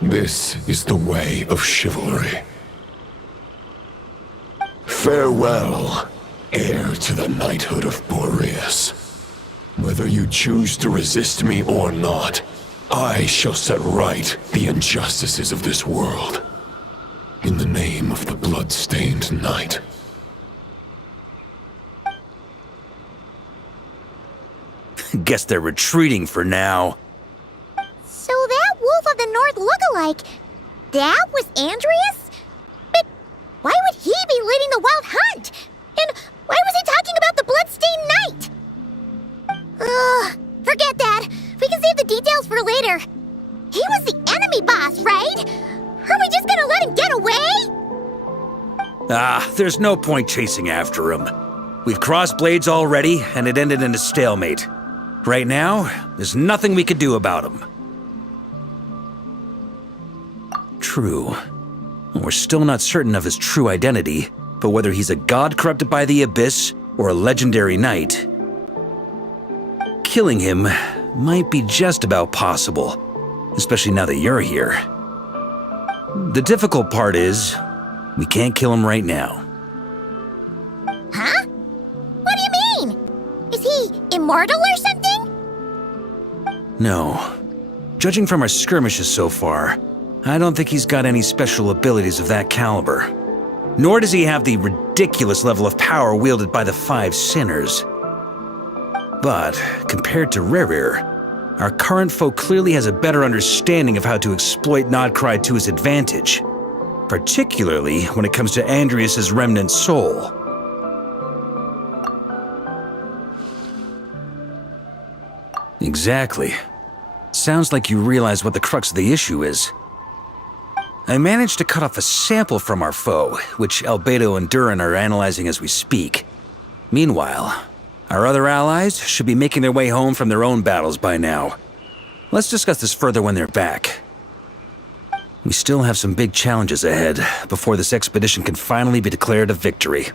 This is the way of chivalry. Farewell, heir to the knighthood of Boreas. Whether you choose to resist me or not, I shall set right the injustices of this world. In the name of the blood-stained knight. Guess they're retreating for now. So that Wolf of the North look-alike, that was Andreas? But why would he be leading the Wild Hunt? And why was he talking about the Bloodstained Knight? Forget that. We can save the details for later. He was the enemy boss, right? Are we just gonna let him get away? There's no point chasing after him. We've crossed blades already, and it ended in a stalemate. Right now, there's nothing we could do about him. True. We're still not certain of his true identity, but whether he's a god corrupted by the Abyss or a legendary knight, killing him might be just about possible, especially now that you're here. The difficult part is, we can't kill him right now. Huh? What do you mean? Is he immortal or something? No. Judging from our skirmishes so far, I don't think he's got any special abilities of that caliber. Nor does he have the ridiculous level of power wielded by the Five Sinners. But, compared to Rerir, our current foe clearly has a better understanding of how to exploit Nodcry to his advantage, particularly when it comes to Andreas' remnant soul. Exactly. Sounds like you realize what the crux of the issue is. I managed to cut off a sample from our foe, which Albedo and Durin are analyzing as we speak. Meanwhile, our other allies should be making their way home from their own battles by now. Let's discuss this further when they're back. We still have some big challenges ahead before this expedition can finally be declared a victory.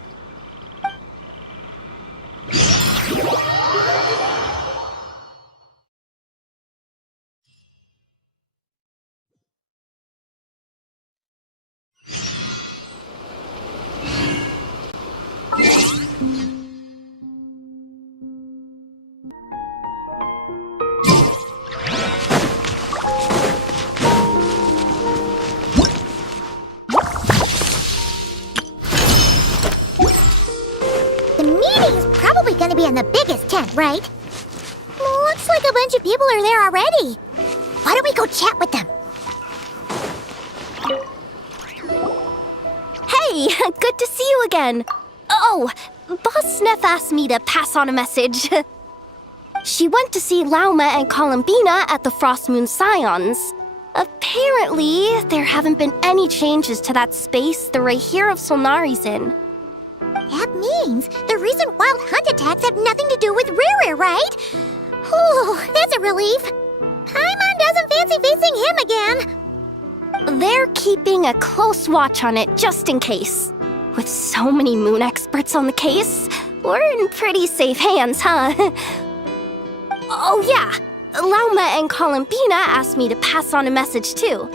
Gonna be in the biggest tent, right? Looks like a bunch of people are there already. Why don't we go chat with them? Hey, good to see you again. Oh, Boss Neff asked me to pass on a message. She went to see Lauma and Columbina at the Frost Moon Scions. Apparently, there haven't been any changes to that space the Rahir of Solnari's in. That means the recent wild hunt attacks have nothing to do with Riri, right? Whew, that's a relief. Paimon doesn't fancy facing him again. They're keeping a close watch on it just in case. With so many moon experts on the case, we're in pretty safe hands, huh? Oh yeah, Lauma and Columbina asked me to pass on a message too.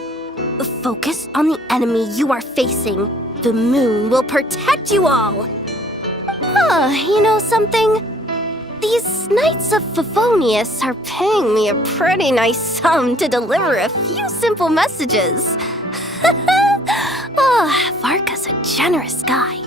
Focus on the enemy you are facing. The moon will protect you all. Huh, you know something? These Knights of Favonius are paying me a pretty nice sum to deliver a few simple messages. Oh, Varka's a generous guy.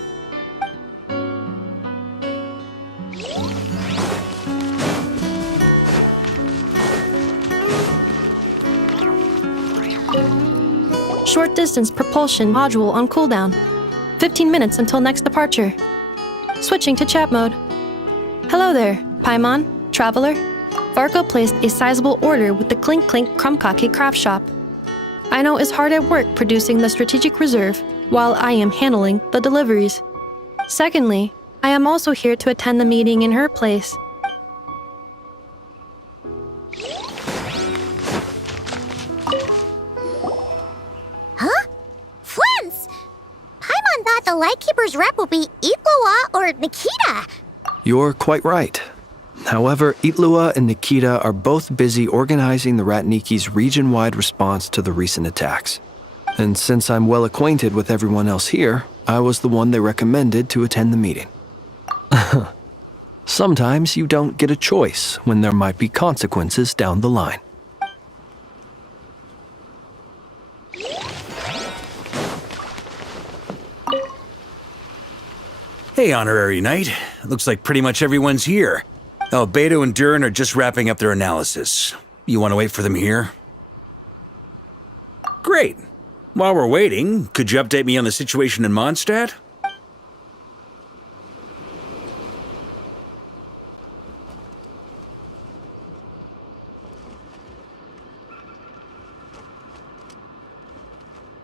Short distance propulsion module on cooldown. 15 minutes until next departure. Switching to chat mode. Hello there, Paimon, Traveler. Varka placed a sizable order with the Clink Clink Krumkake craft shop. I know is hard at work producing the strategic reserve, while I am handling the deliveries. Secondly, I am also here to attend the meeting in her place. Huh? Flint's! Paimon thought the Lightkeeper's rep would be Itlua or Nikita. You're quite right. However, Itlua and Nikita are both busy organizing the Ratniki's region-wide response to the recent attacks. And since I'm well acquainted with everyone else here, I was the one they recommended to attend the meeting. Sometimes you don't get a choice when there might be consequences down the line. Hey, Honorary Knight. Looks like pretty much everyone's here. Beto and Durin are just wrapping up their analysis. You want to wait for them here? Great. While we're waiting, could you update me on the situation in Mondstadt?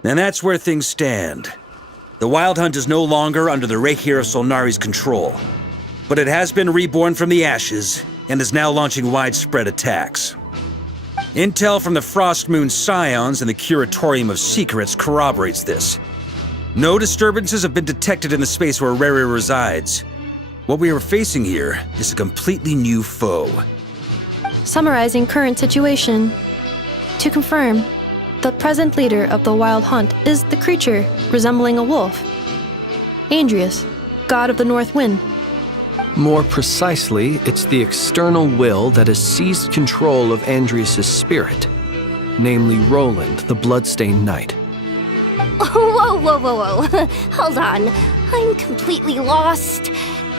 And that's where things stand. The Wild Hunt is no longer under the Rahir of Solnari's control, but it has been reborn from the ashes and is now launching widespread attacks. Intel from the Frost Moon Scions and the Curatorium of Secrets corroborates this. No disturbances have been detected in the space where Riri resides. What we are facing here is a completely new foe. Summarizing current situation. To confirm, the present leader of the Wild Hunt is the creature resembling a wolf. Andrius, god of the North Wind. More precisely, it's the external will that has seized control of Andrius' spirit, namely Roland, the Bloodstained Knight. Whoa. Hold on. I'm completely lost.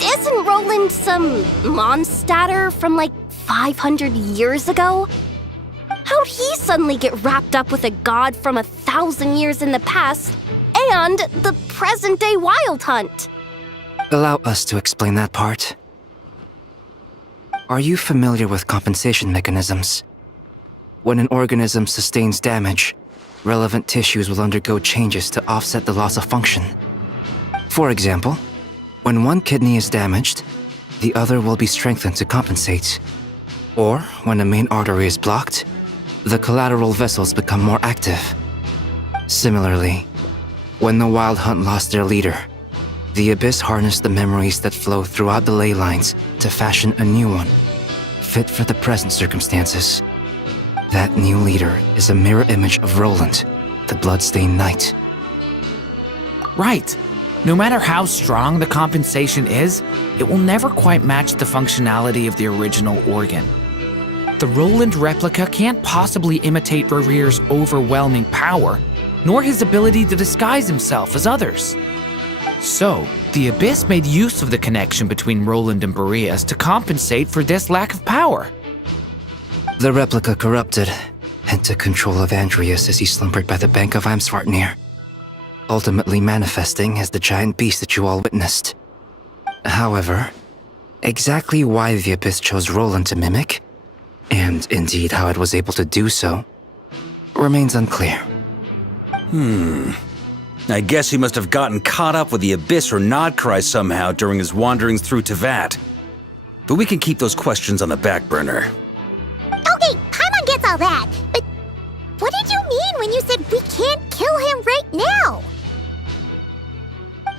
Isn't Roland some Mondstadter from like 500 years ago? How'd he suddenly get wrapped up with a god from 1,000 years in the past and the present-day Wild Hunt? Allow us to explain that part. Are you familiar with compensation mechanisms? When an organism sustains damage, relevant tissues will undergo changes to offset the loss of function. For example, when one kidney is damaged, the other will be strengthened to compensate. Or when a main artery is blocked, the collateral vessels become more active. Similarly, when the Wild Hunt lost their leader, the Abyss harnessed the memories that flow throughout the ley lines to fashion a new one, fit for the present circumstances. That new leader is a mirror image of Roland, the Bloodstained Knight. Right. No matter how strong the compensation is, it will never quite match the functionality of the original organ. The Roland replica can't possibly imitate Barir's overwhelming power, nor his ability to disguise himself as others. So, the Abyss made use of the connection between Roland and Boreas to compensate for this lack of power. The replica corrupted and took control of Andreas as he slumbered by the bank of Amsvartnir, ultimately manifesting as the giant beast that you all witnessed. However, exactly why the Abyss chose Roland to mimic, and indeed how it was able to do so, remains unclear. I guess he must have gotten caught up with the Abyss or Nodcry somehow during his wanderings through Tevat. But we can keep those questions on the back burner. Okay, Paimon gets all that, but what did you mean when you said we can't kill him right now?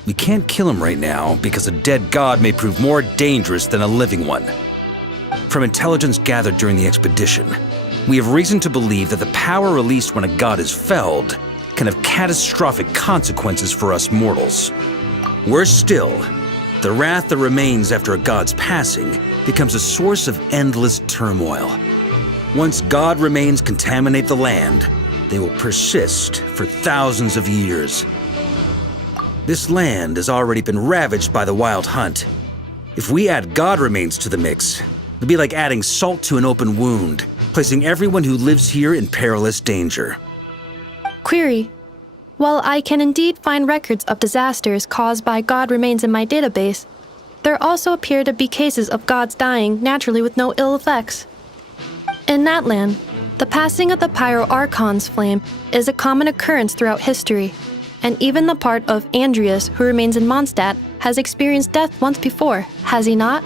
We can't kill him right now because a dead god may prove more dangerous than a living one. From intelligence gathered during the expedition, we have reason to believe that the power released when a god is felled can have catastrophic consequences for us mortals. Worse still, the wrath that remains after a god's passing becomes a source of endless turmoil. Once god remains contaminate the land, they will persist for thousands of years. This land has already been ravaged by the Wild Hunt. If we add god remains to the mix, it'd be like adding salt to an open wound, placing everyone who lives here in perilous danger. Query. While I can indeed find records of disasters caused by god remains in my database, there also appear to be cases of gods dying naturally with no ill effects. In that land, the passing of the Pyro-Archon's flame is a common occurrence throughout history, and even the part of Andreas who remains in Mondstadt has experienced death once before, has he not?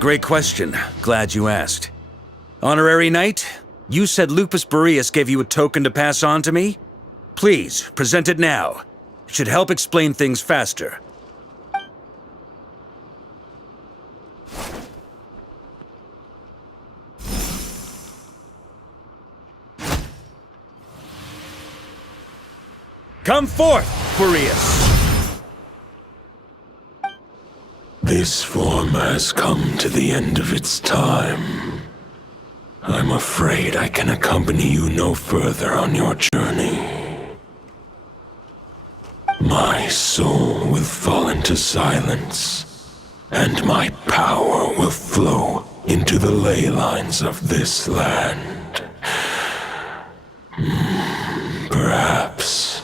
Great question. Glad you asked. Honorary Knight, you said Lupus Boreas gave you a token to pass on to me? Please, present it now. It should help explain things faster. Come forth, Boreas! This form has come to the end of its time. I'm afraid I can accompany you no further on your journey. My soul will fall into silence, and my power will flow into the ley lines of this land. Perhaps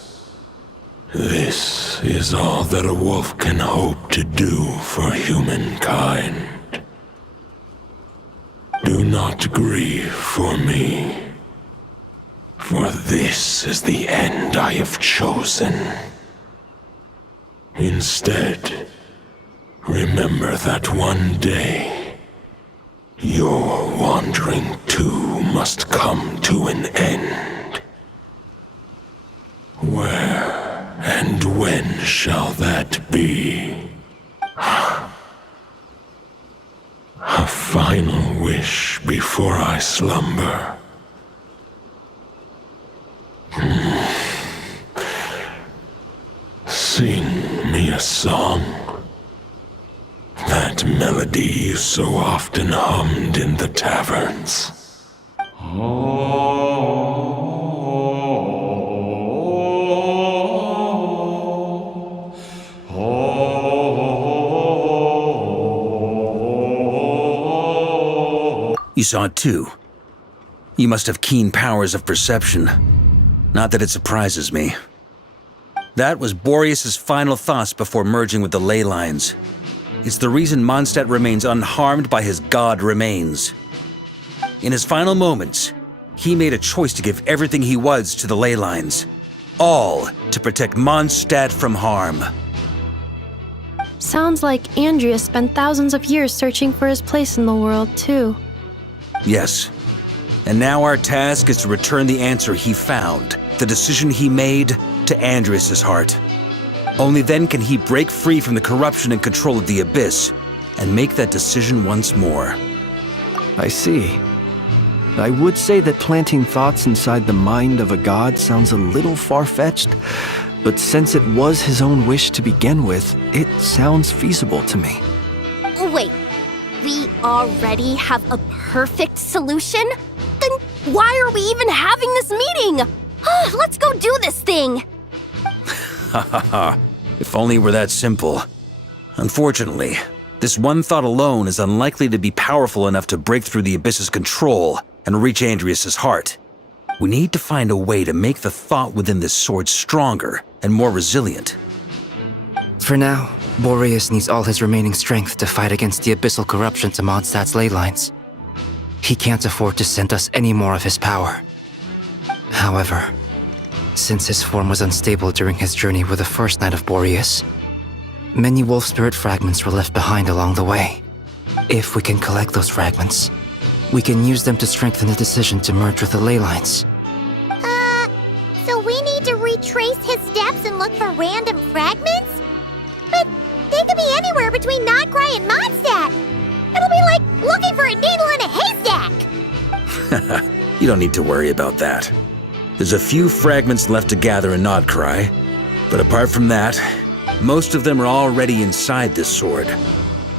this is all that a wolf can hope to do for humankind. Do not grieve for me, for this is the end I have chosen. Instead, remember that one day, your wandering too must come to an end. Where and when shall that be? A final wish before I slumber. Sing me a song. That melody you so often hummed in the taverns. You saw it too. You must have keen powers of perception. Not that it surprises me. That was Boreas' final thoughts before merging with the ley lines. It's the reason Mondstadt remains unharmed by his god remains. In his final moments, he made a choice to give everything he was to the ley lines. All to protect Mondstadt from harm. Sounds like Andreas spent thousands of years searching for his place in the world, too. Yes. And now our task is to return the answer he found the decision he made to Andrias' heart. Only then can he break free from the corruption and control of the Abyss and make that decision once more. I see. I would say that planting thoughts inside the mind of a god sounds a little far-fetched, but since it was his own wish to begin with, it sounds feasible to me. Wait, we already have a perfect solution? Then why are we even having this meeting? Let's go do this thing! Hahaha, if only it were that simple. Unfortunately, this one thought alone is unlikely to be powerful enough to break through the Abyss's control and reach Andrias' heart. We need to find a way to make the thought within this sword stronger and more resilient. For now, Boreas needs all his remaining strength to fight against the abyssal corruption to Mondstadt's ley lines. He can't afford to send us any more of his power. However, since his form was unstable during his journey with the first Knight of Boreas, many wolf spirit fragments were left behind along the way. If we can collect those fragments, we can use them to strengthen the decision to merge with the ley lines. So we need to retrace his steps and look for random fragments? But they could be anywhere between Nodcry and Mondstadt. It'll be like looking for a needle in a haystack. You don't need to worry about that. There's a few fragments left to gather in Nodcry, but apart from that, most of them are already inside this sword.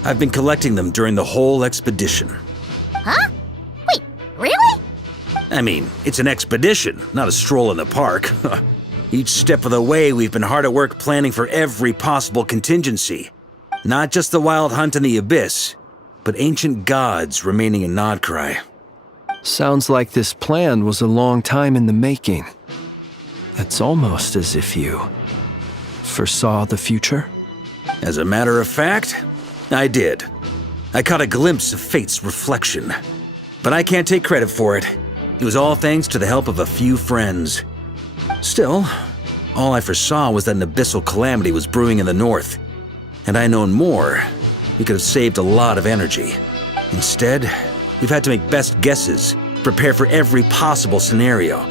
I've been collecting them during the whole expedition. Huh? Wait, really? I mean, it's an expedition, not a stroll in the park. Each step of the way, we've been hard at work planning for every possible contingency. Not just the wild hunt in the Abyss, but ancient gods remaining in Nodcry. Sounds like this plan was a long time in the making. It's almost as if you foresaw the future. As a matter of fact, I did. I caught a glimpse of fate's reflection. But I can't take credit for it. It was all thanks to the help of a few friends. Still, all I foresaw was that an abyssal calamity was brewing in the north. Had I known more, we could have saved a lot of energy. Instead, we've had to make best guesses, prepare for every possible scenario.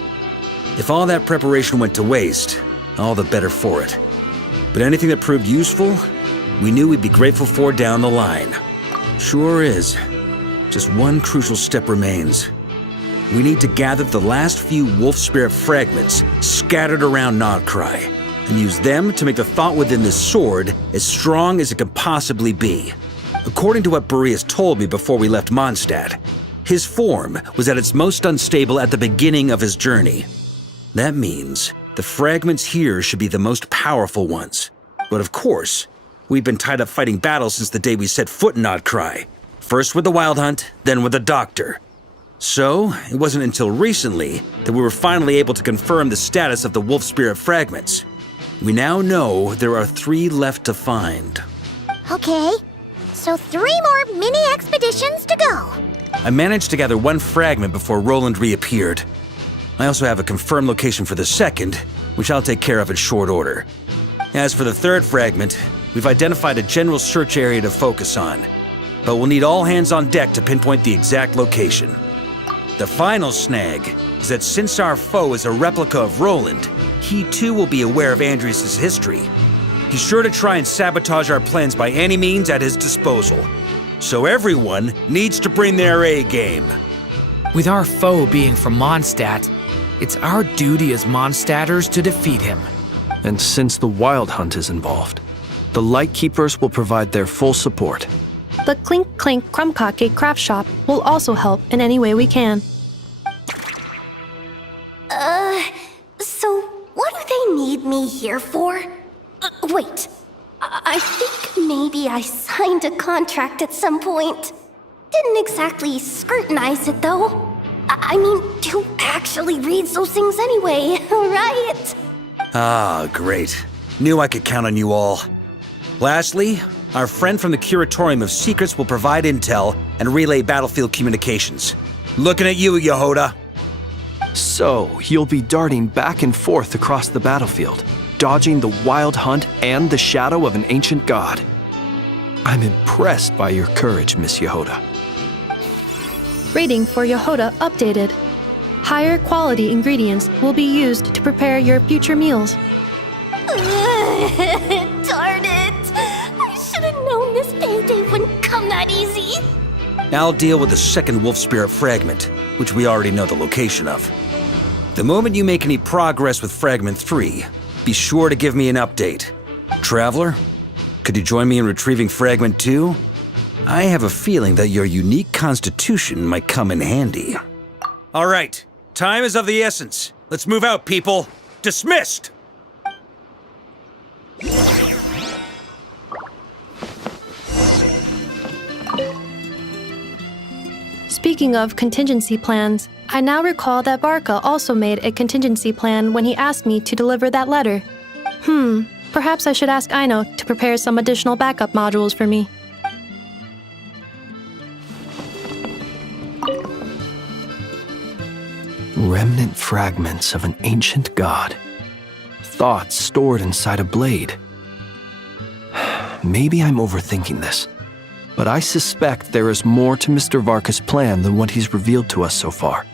If all that preparation went to waste, all the better for it. But anything that proved useful, we knew we'd be grateful for down the line. Sure is. Just one crucial step remains. We need to gather the last few wolf spirit fragments scattered around Nodcry and use them to make the thought within this sword as strong as it can possibly be. According to what Boreas told me before we left Mondstadt, his form was at its most unstable at the beginning of his journey. That means the fragments here should be the most powerful ones. But of course, we've been tied up fighting battles since the day we set foot in Nodcry. First with the Wild Hunt, then with the Doctor. So, it wasn't until recently that we were finally able to confirm the status of the wolf spirit fragments. We now know there are 3 left to find. Okay, so 3 more mini expeditions to go. I managed to gather 1 fragment before Roland reappeared. I also have a confirmed location for the second, which I'll take care of in short order. As for the 3rd fragment, we've identified a general search area to focus on, but we'll need all hands on deck to pinpoint the exact location. The final snag is that since our foe is a replica of Roland, he too will be aware of Andrias' history. He's sure to try and sabotage our plans by any means at his disposal. So everyone needs to bring their A game. With our foe being from Mondstadt, it's our duty as Mondstadters to defeat him. And since the Wild Hunt is involved, the Lightkeepers will provide their full support. The Clink Clink Krumkake craft shop will also help in any way we can. So what do they need me here for? Wait, I think maybe I signed a contract at some point. Didn't exactly scrutinize it though. I mean, who actually reads those things anyway, right? Ah, great. Knew I could count on you all. Lastly, our friend from the Curatorium of Secrets will provide intel and relay battlefield communications. Looking at you, Yehoda. So, you'll be darting back and forth across the battlefield, dodging the Wild Hunt and the shadow of an ancient god. I'm impressed by your courage, Miss Yehoda. Rating for Yehoda updated. Higher quality ingredients will be used to prepare your future meals. Darn it! I should have known this payday wouldn't come that easy. I'll deal with the second wolf spirit fragment, which we already know the location of. The moment you make any progress with Fragment 3, be sure to give me an update. Traveler, could you join me in retrieving Fragment 2? I have a feeling that your unique constitution might come in handy. All right, time is of the essence. Let's move out, people. Dismissed! Speaking of contingency plans, I now recall that Varka also made a contingency plan when he asked me to deliver that letter. Perhaps I should ask Aino to prepare some additional backup modules for me. Remnant fragments of an ancient god. Thoughts stored inside a blade. Maybe I'm overthinking this, but I suspect there is more to Mr. Varka's plan than what he's revealed to us so far.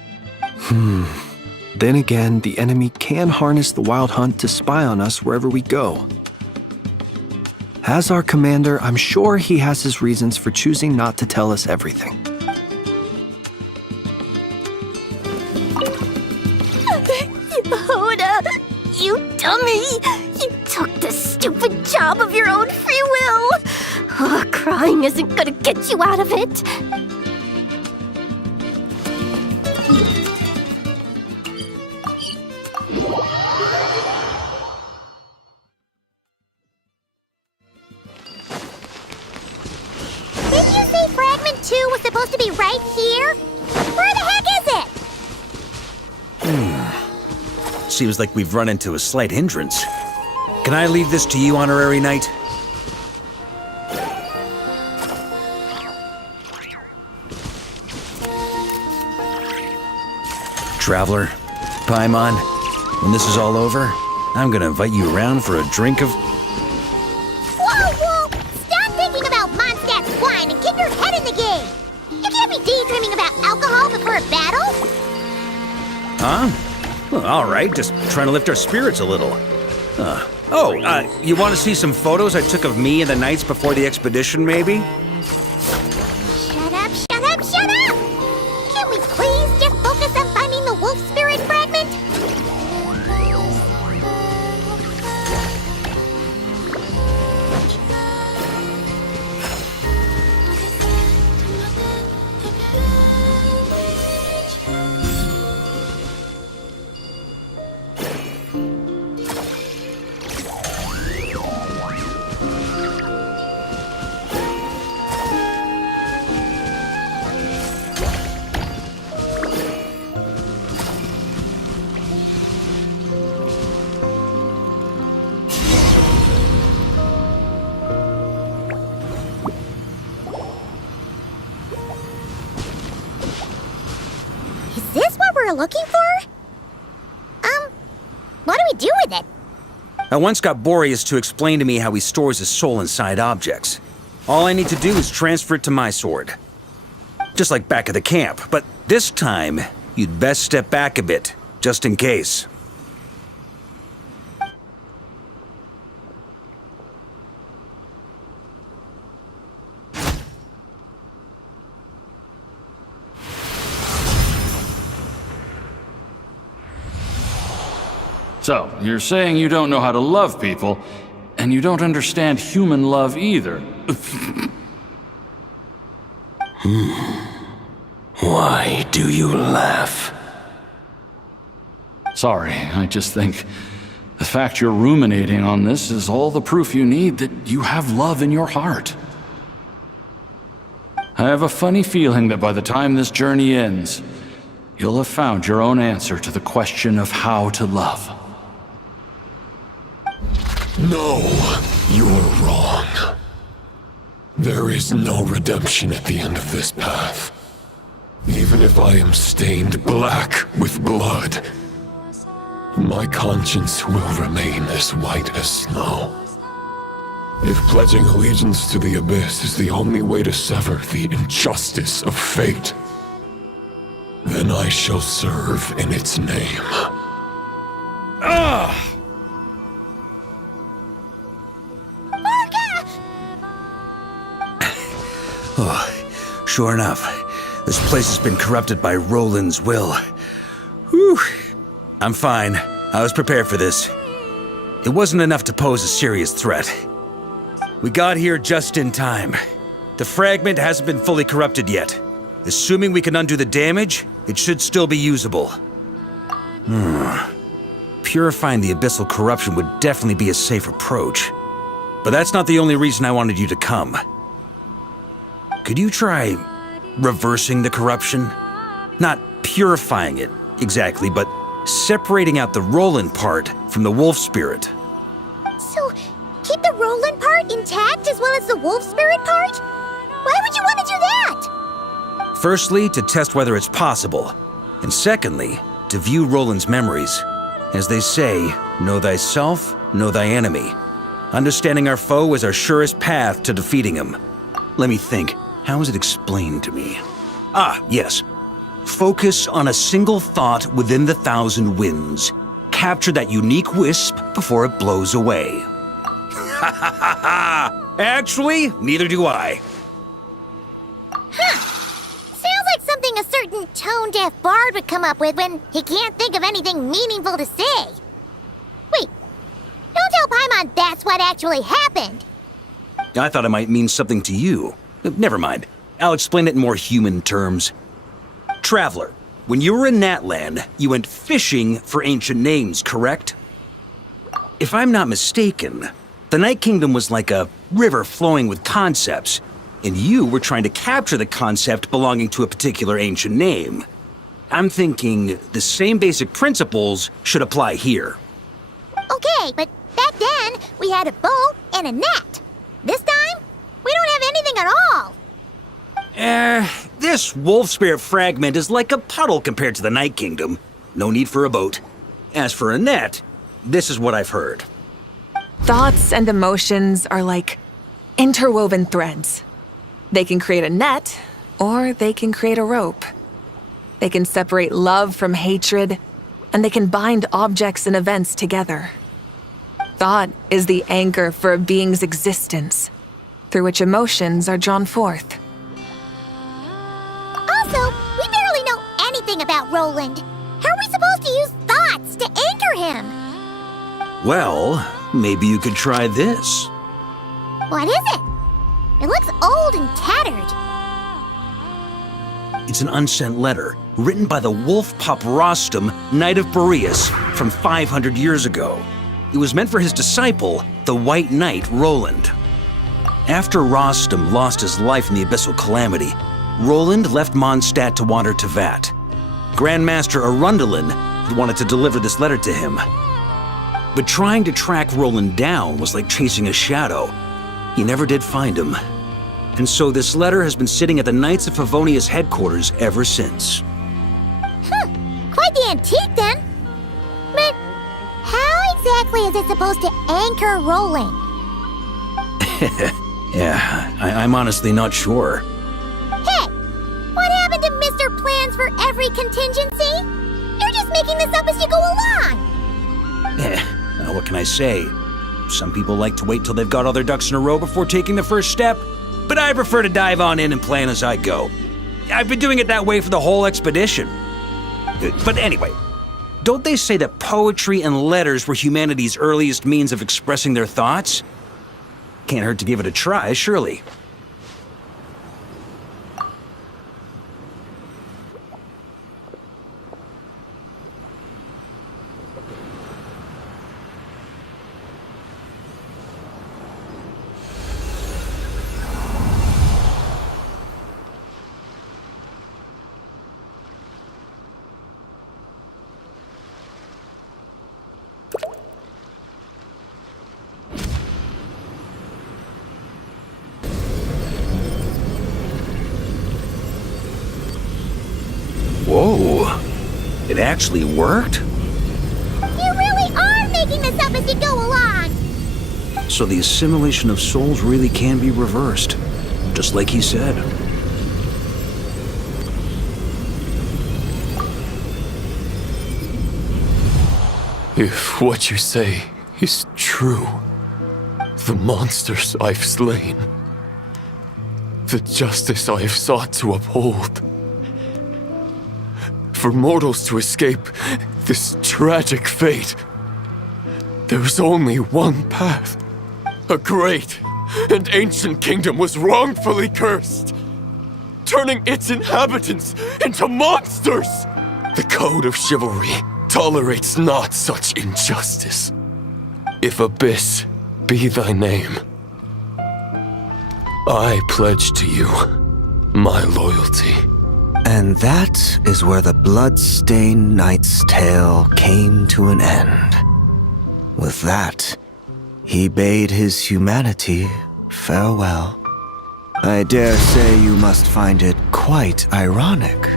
Then again, the enemy can harness the Wild Hunt to spy on us wherever we go. As our commander, I'm sure he has his reasons for choosing not to tell us everything. Yehuda, you dummy! You took the stupid job of your own free will! Crying isn't gonna get you out of it! Didn't you say Fragment 2 was supposed to be right here? Where the heck is it? Seems like we've run into a slight hindrance. Can I leave this to you, Honorary Knight? Traveler, Paimon, when this is all over, I'm gonna invite you around for a drink of... Whoa! Stop thinking about Mondstadt's wine and keep your head in the game! You can't be daydreaming about alcohol before a battle! Huh? Well, all right, just trying to lift our spirits a little. You want to see some photos I took of me and the knights before the expedition, maybe? Shut up! Can we please just focus on finding the wolf spirit fragment? Is this what we're looking for? What do we do with it? I once got Boreas to explain to me how he stores his soul inside objects. All I need to do is transfer it to my sword. Just like back at the camp, but this time, you'd best step back a bit, just in case. So, you're saying you don't know how to love people, and you don't understand human love either. Why do you laugh? Sorry, I just think the fact you're ruminating on this is all the proof you need that you have love in your heart. I have a funny feeling that by the time this journey ends, you'll have found your own answer to the question of how to love. No, you're wrong. There is no redemption at the end of this path. Even if I am stained black with blood, my conscience will remain as white as snow. If pledging allegiance to the Abyss is the only way to sever the injustice of fate, Then I shall serve in its name. Oh, sure enough, this place has been corrupted by Roland's will. Whew. I'm fine. I was prepared for this. It wasn't enough to pose a serious threat. We got here just in time. The fragment hasn't been fully corrupted yet. Assuming we can undo the damage, it should still be usable. Purifying the abyssal corruption would definitely be a safe approach. But that's not the only reason I wanted you to come. Could you try reversing the corruption? Not purifying it, exactly, but separating out the Roland part from the wolf spirit. So, keep the Roland part intact as well as the wolf spirit part? Why would you want to do that? Firstly, to test whether it's possible. And secondly, to view Roland's memories. As they say, know thyself, know thy enemy. Understanding our foe is our surest path to defeating him. Let me think. How is it explained to me? Ah, yes. Focus on a single thought within the 1,000 winds. Capture that unique wisp before it blows away. Ha ha ha ha! Actually, neither do I. Sounds like something a certain tone-deaf bard would come up with when he can't think of anything meaningful to say. Wait, don't tell Paimon that's what actually happened. I thought it might mean something to you. Never mind. I'll explain it in more human terms. Traveler, when you were in Natland, you went fishing for ancient names, correct? If I'm not mistaken, the Night Kingdom was like a river flowing with concepts, and you were trying to capture the concept belonging to a particular ancient name. I'm thinking the same basic principles should apply here. Okay, but back then, we had a boat and a net. This time, we don't have anything at all. This wolf spirit fragment is like a puddle compared to the Night Kingdom. No need for a boat. As for a net, this is what I've heard. Thoughts and emotions are like interwoven threads. They can create a net, or they can create a rope. They can separate love from hatred, and they can bind objects and events together. Thought is the anchor for a being's existence, through which emotions are drawn forth. Also, we barely know anything about Roland. How are we supposed to use thoughts to anchor him? Well, maybe you could try this. What is it? It looks old and tattered. It's an unsent letter, written by the wolf pup Rostam, Knight of Boreas, from 500 years ago. It was meant for his disciple, the White Knight Roland. After Rostam lost his life in the Abyssal Calamity, Roland left Mondstadt to wander to Vat. Grandmaster Arundelen had wanted to deliver this letter to him. But trying to track Roland down was like chasing a shadow. He never did find him. And so this letter has been sitting at the Knights of Favonius headquarters ever since. Quite the antique then. But how exactly is it supposed to anchor Roland? Yeah, I'm honestly not sure. Hey, what happened to Mr. Plans for every contingency? You're just making this up as you go along. What can I say? Some people like to wait till they've got all their ducks in a row before taking the first step, but I prefer to dive on in and plan as I go. I've been doing it that way for the whole expedition. But anyway, don't they say that poetry and letters were humanity's earliest means of expressing their thoughts? Can't hurt to give it a try, surely. Whoa, it actually worked? You really are making this up as you go along. So the assimilation of souls really can be reversed, just like he said. If what you say is true, the monsters I've slain, the justice I have sought to uphold, for mortals to escape this tragic fate, there's only one path. A great and ancient kingdom was wrongfully cursed, turning its inhabitants into monsters. The code of chivalry tolerates not such injustice. If Abyss be thy name, I pledge to you my loyalty. And that is where the blood-stained knight's tale came to an end. With that, he bade his humanity farewell. I dare say you must find it quite ironic,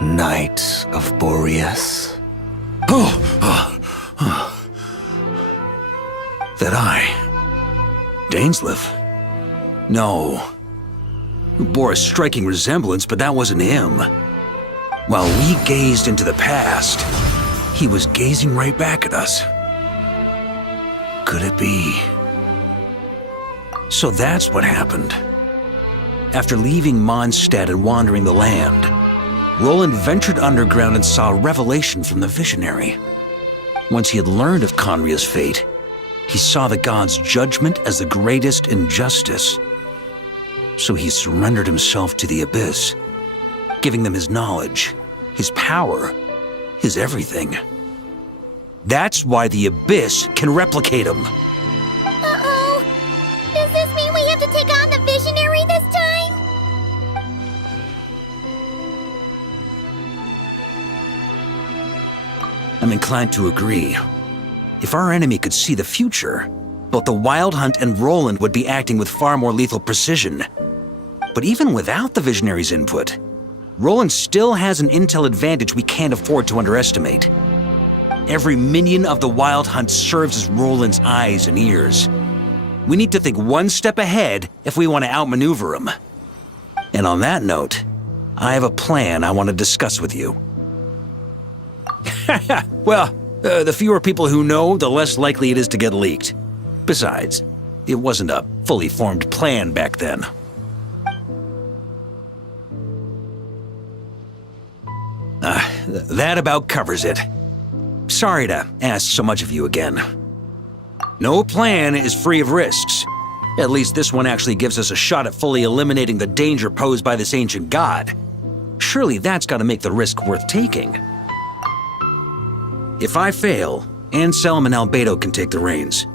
Knight of Boreas. That I... Dainsleif? No. Bore a striking resemblance, but that wasn't him. While we gazed into the past, he was gazing right back at us. Could it be? So that's what happened. After leaving Mondstadt and wandering the land, Roland ventured underground and saw a revelation from the visionary. Once he had learned of Conria's fate, he saw the gods' judgment as the greatest injustice. So he surrendered himself to the Abyss, giving them his knowledge, his power, his everything. That's why the Abyss can replicate him. Uh-oh. Does this mean we have to take on the Visionary this time? I'm inclined to agree. If our enemy could see the future, both the Wild Hunt and Roland would be acting with far more lethal precision. But even without the Visionary's input, Roland still has an intel advantage we can't afford to underestimate. Every minion of the Wild Hunt serves as Roland's eyes and ears. We need to think one step ahead if we want to outmaneuver him. And on that note, I have a plan I want to discuss with you. Well, the fewer people who know, the less likely it is to get leaked. Besides, it wasn't a fully formed plan back then. That about covers it. Sorry to ask so much of you again. No plan is free of risks. At least this one actually gives us a shot at fully eliminating the danger posed by this ancient god. Surely that's got to make the risk worth taking. If I fail, Anselm and Albedo can take the reins.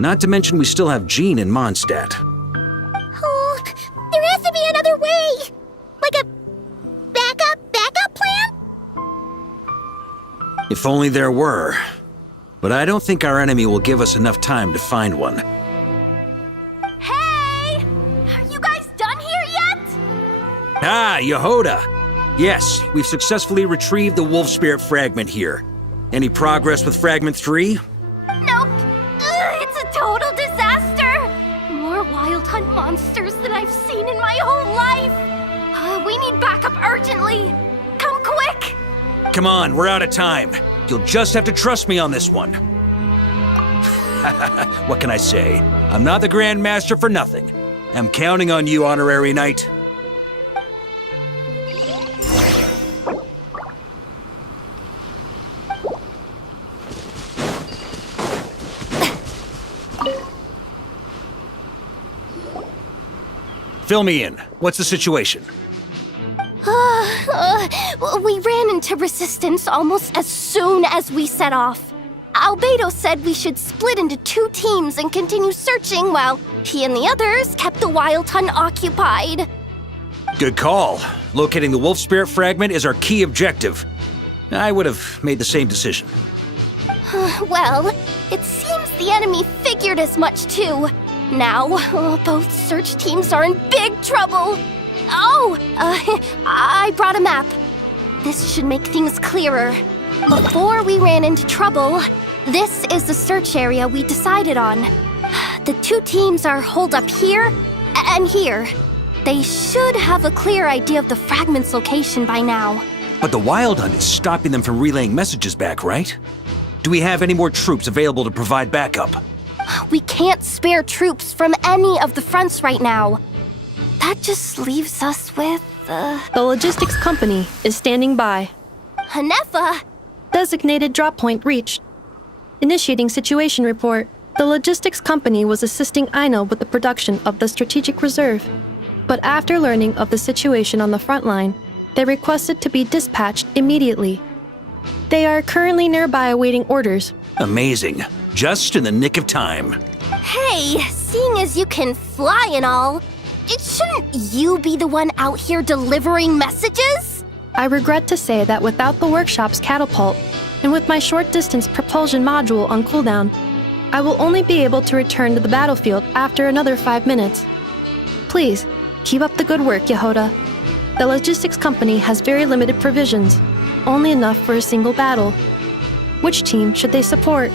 Not to mention we still have Jean in Mondstadt. Oh, there has to be another way! Like a backup plan? If only there were. But I don't think our enemy will give us enough time to find one. Hey! Are you guys done here yet? Ah, Yehoda! Yes, we've successfully retrieved the Wolf Spirit fragment here. Any progress with Fragment 3? Nope. It's a total disaster. More Wild Hunt monsters than I've seen in my whole life. We need backup urgently. Come quick. Come on, we're out of time. You'll just have to trust me on this one. What can I say? I'm not the Grand Master for nothing. I'm counting on you, Honorary Knight. Fill me in. What's the situation? We ran into resistance almost as soon as we set off. Albedo said we should split into 2 teams and continue searching while he and the others kept the Wild Hunt occupied. Good call. Locating the Wolf Spirit fragment is our key objective. I would have made the same decision. Well, it seems the enemy figured as much too. Now, both search teams are in big trouble. Oh, I brought a map. This should make things clearer. Before we ran into trouble, this is the search area we decided on. The 2 teams are holed up here and here. They should have a clear idea of the fragment's location by now. But the Wild Hunt is stopping them from relaying messages back, right? Do we have any more troops available to provide backup? We can't spare troops from any of the fronts right now. That just leaves us with, The logistics company is standing by. Hanefa! Designated drop point reached. Initiating situation report. The logistics company was assisting Aino with the production of the strategic reserve. But after learning of the situation on the front line, they requested to be dispatched immediately. They are currently nearby awaiting orders. Amazing. Just in the nick of time. Hey, seeing as you can fly and all, shouldn't you be the one out here delivering messages? I regret to say that without the workshop's catapult, and with my short-distance propulsion module on cooldown, I will only be able to return to the battlefield after another 5 minutes. Please, keep up the good work, Yehoda. The logistics company has very limited provisions, only enough for a single battle. Which team should they support?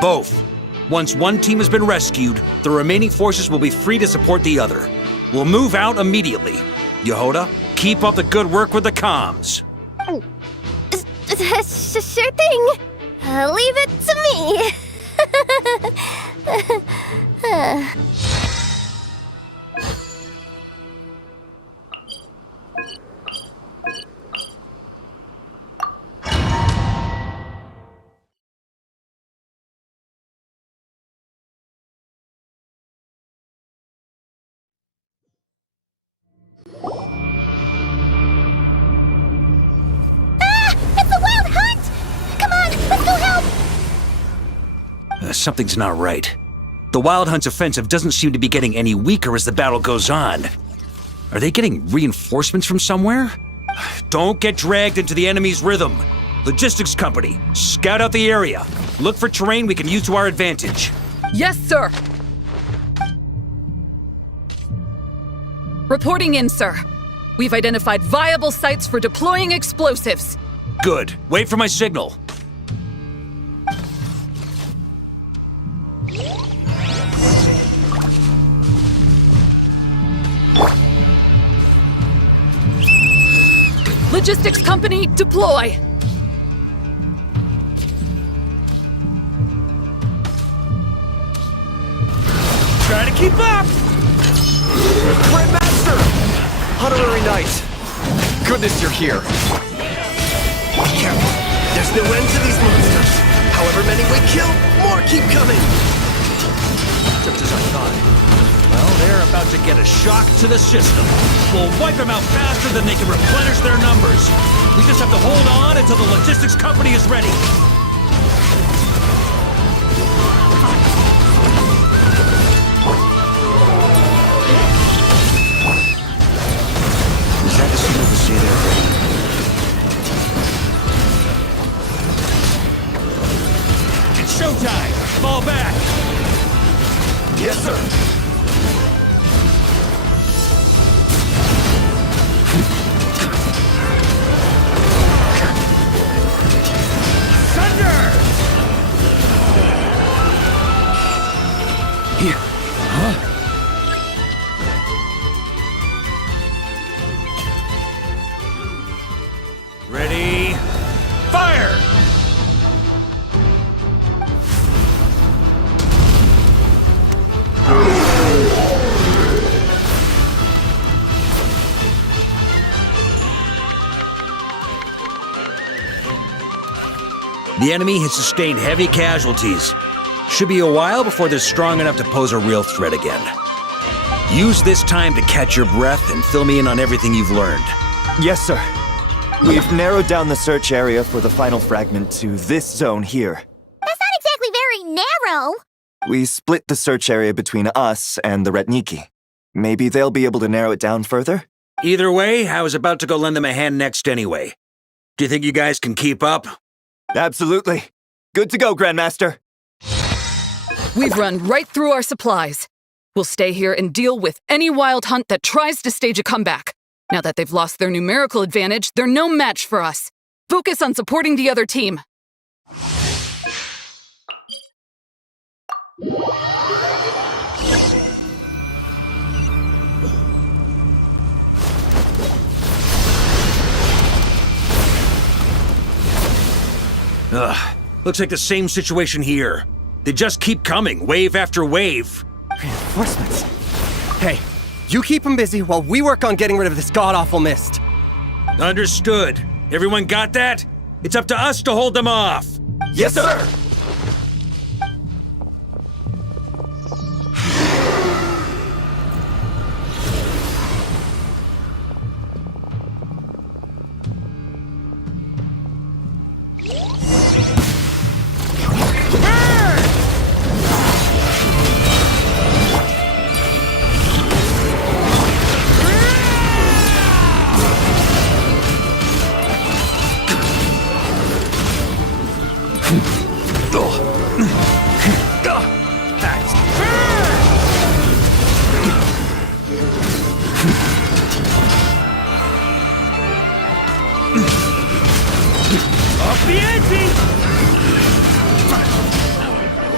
Both. Once one team has been rescued, the remaining forces will be free to support the other. We'll move out immediately. Yehoda, keep up the good work with the comms. Sure thing. Leave it to me. It's a wild hunt! Come on, let's go help! Something's not right. The Wild Hunt's offensive doesn't seem to be getting any weaker as the battle goes on. Are they getting reinforcements from somewhere? Don't get dragged into the enemy's rhythm. Logistics company, scout out the area. Look for terrain we can use to our advantage. Yes, sir. Reporting in, sir. We've identified viable sites for deploying explosives. Good. Wait for my signal. Logistics company, deploy! Try to keep up! Grandmaster! Honorary Knight! Goodness you're here. Be careful. There's no end to these monsters. However many we kill, more keep coming. Just as I thought. Well, they're about to get a shock to the system. We'll wipe them out faster than they can replenish their numbers. We just have to hold on until the logistics company is ready. Is that the signal to say they're ready? It's showtime! Fall back! Yes, sir. Ready? Fire! The enemy has sustained heavy casualties. Should be a while before they're strong enough to pose a real threat again. Use this time to catch your breath and fill me in on everything you've learned. Yes, sir. We've narrowed down the search area for the final fragment to this zone here. That's not exactly very narrow. We split the search area between us and the Retniki. Maybe they'll be able to narrow it down further? Either way, I was about to go lend them a hand next anyway. Do you think you guys can keep up? Absolutely. Good to go, Grandmaster. We've run right through our supplies. We'll stay here and deal with any wild hunt that tries to stage a comeback. Now that they've lost their numerical advantage, they're no match for us. Focus on supporting the other team. Ugh. Looks like the same situation here. They just keep coming, wave after wave. Reinforcements. Hey, you keep them busy while we work on getting rid of this god-awful mist. Understood. Everyone got that? It's up to us to hold them off. Yes, sir!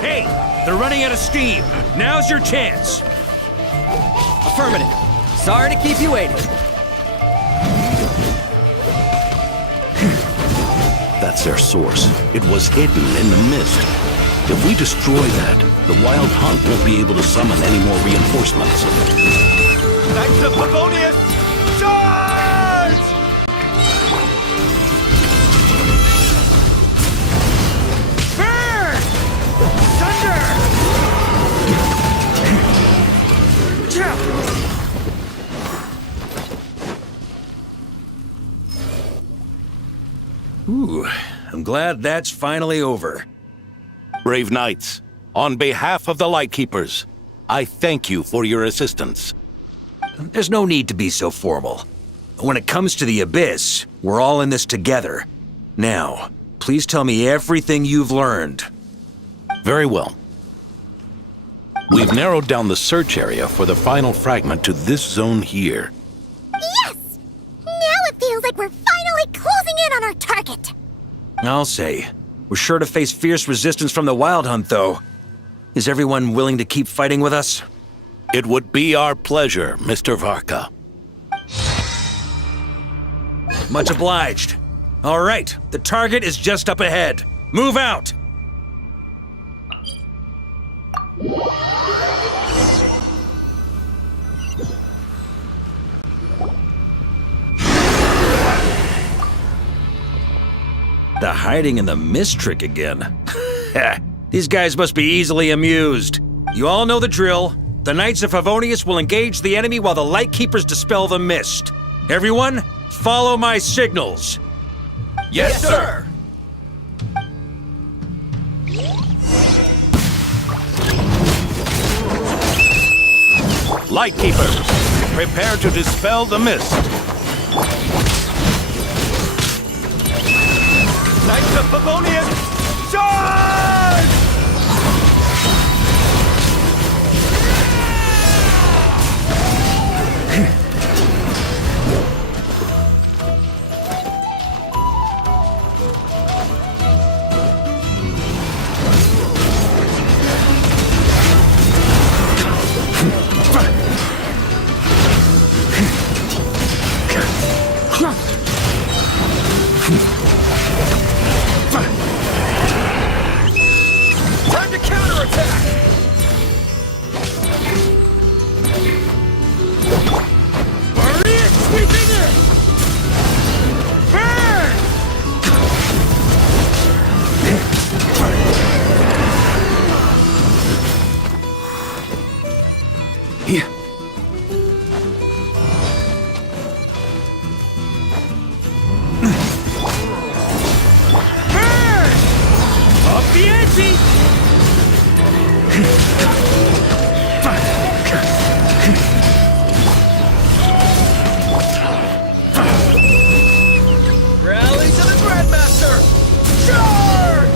Hey, they're running out of steam. Now's your chance. Affirmative. Sorry to keep you waiting. That's their source. It was hidden in the mist. If we destroy that, the Wild Hunt won't be able to summon any more reinforcements. Knights of Favonius, charge! Burn! Thunder! Ooh, I'm glad that's finally over. Brave Knights, on behalf of the Lightkeepers, I thank you for your assistance. There's no need to be so formal. When it comes to the Abyss, we're all in this together. Now, please tell me everything you've learned. Very well. We've narrowed down the search area for the final fragment to this zone here. Yes! Now it feels like we're finally closing in on our target. I'll say. We're sure to face fierce resistance from the Wild Hunt, though. Is everyone willing to keep fighting with us? It would be our pleasure, Mr. Varka. Much obliged. All right, the target is just up ahead. Move out! The hiding in the mist trick again. These guys must be easily amused. You all know the drill. The Knights of Favonius will engage the enemy while the Lightkeepers dispel the mist. Everyone, follow my signals. Yes, sir! Lightkeepers, prepare to dispel the mist. Knights of Favonius, charge! Time to counterattack! Maria, sweeping in! Burn! Here. Up the ante! Rally to the Grandmaster! Charge!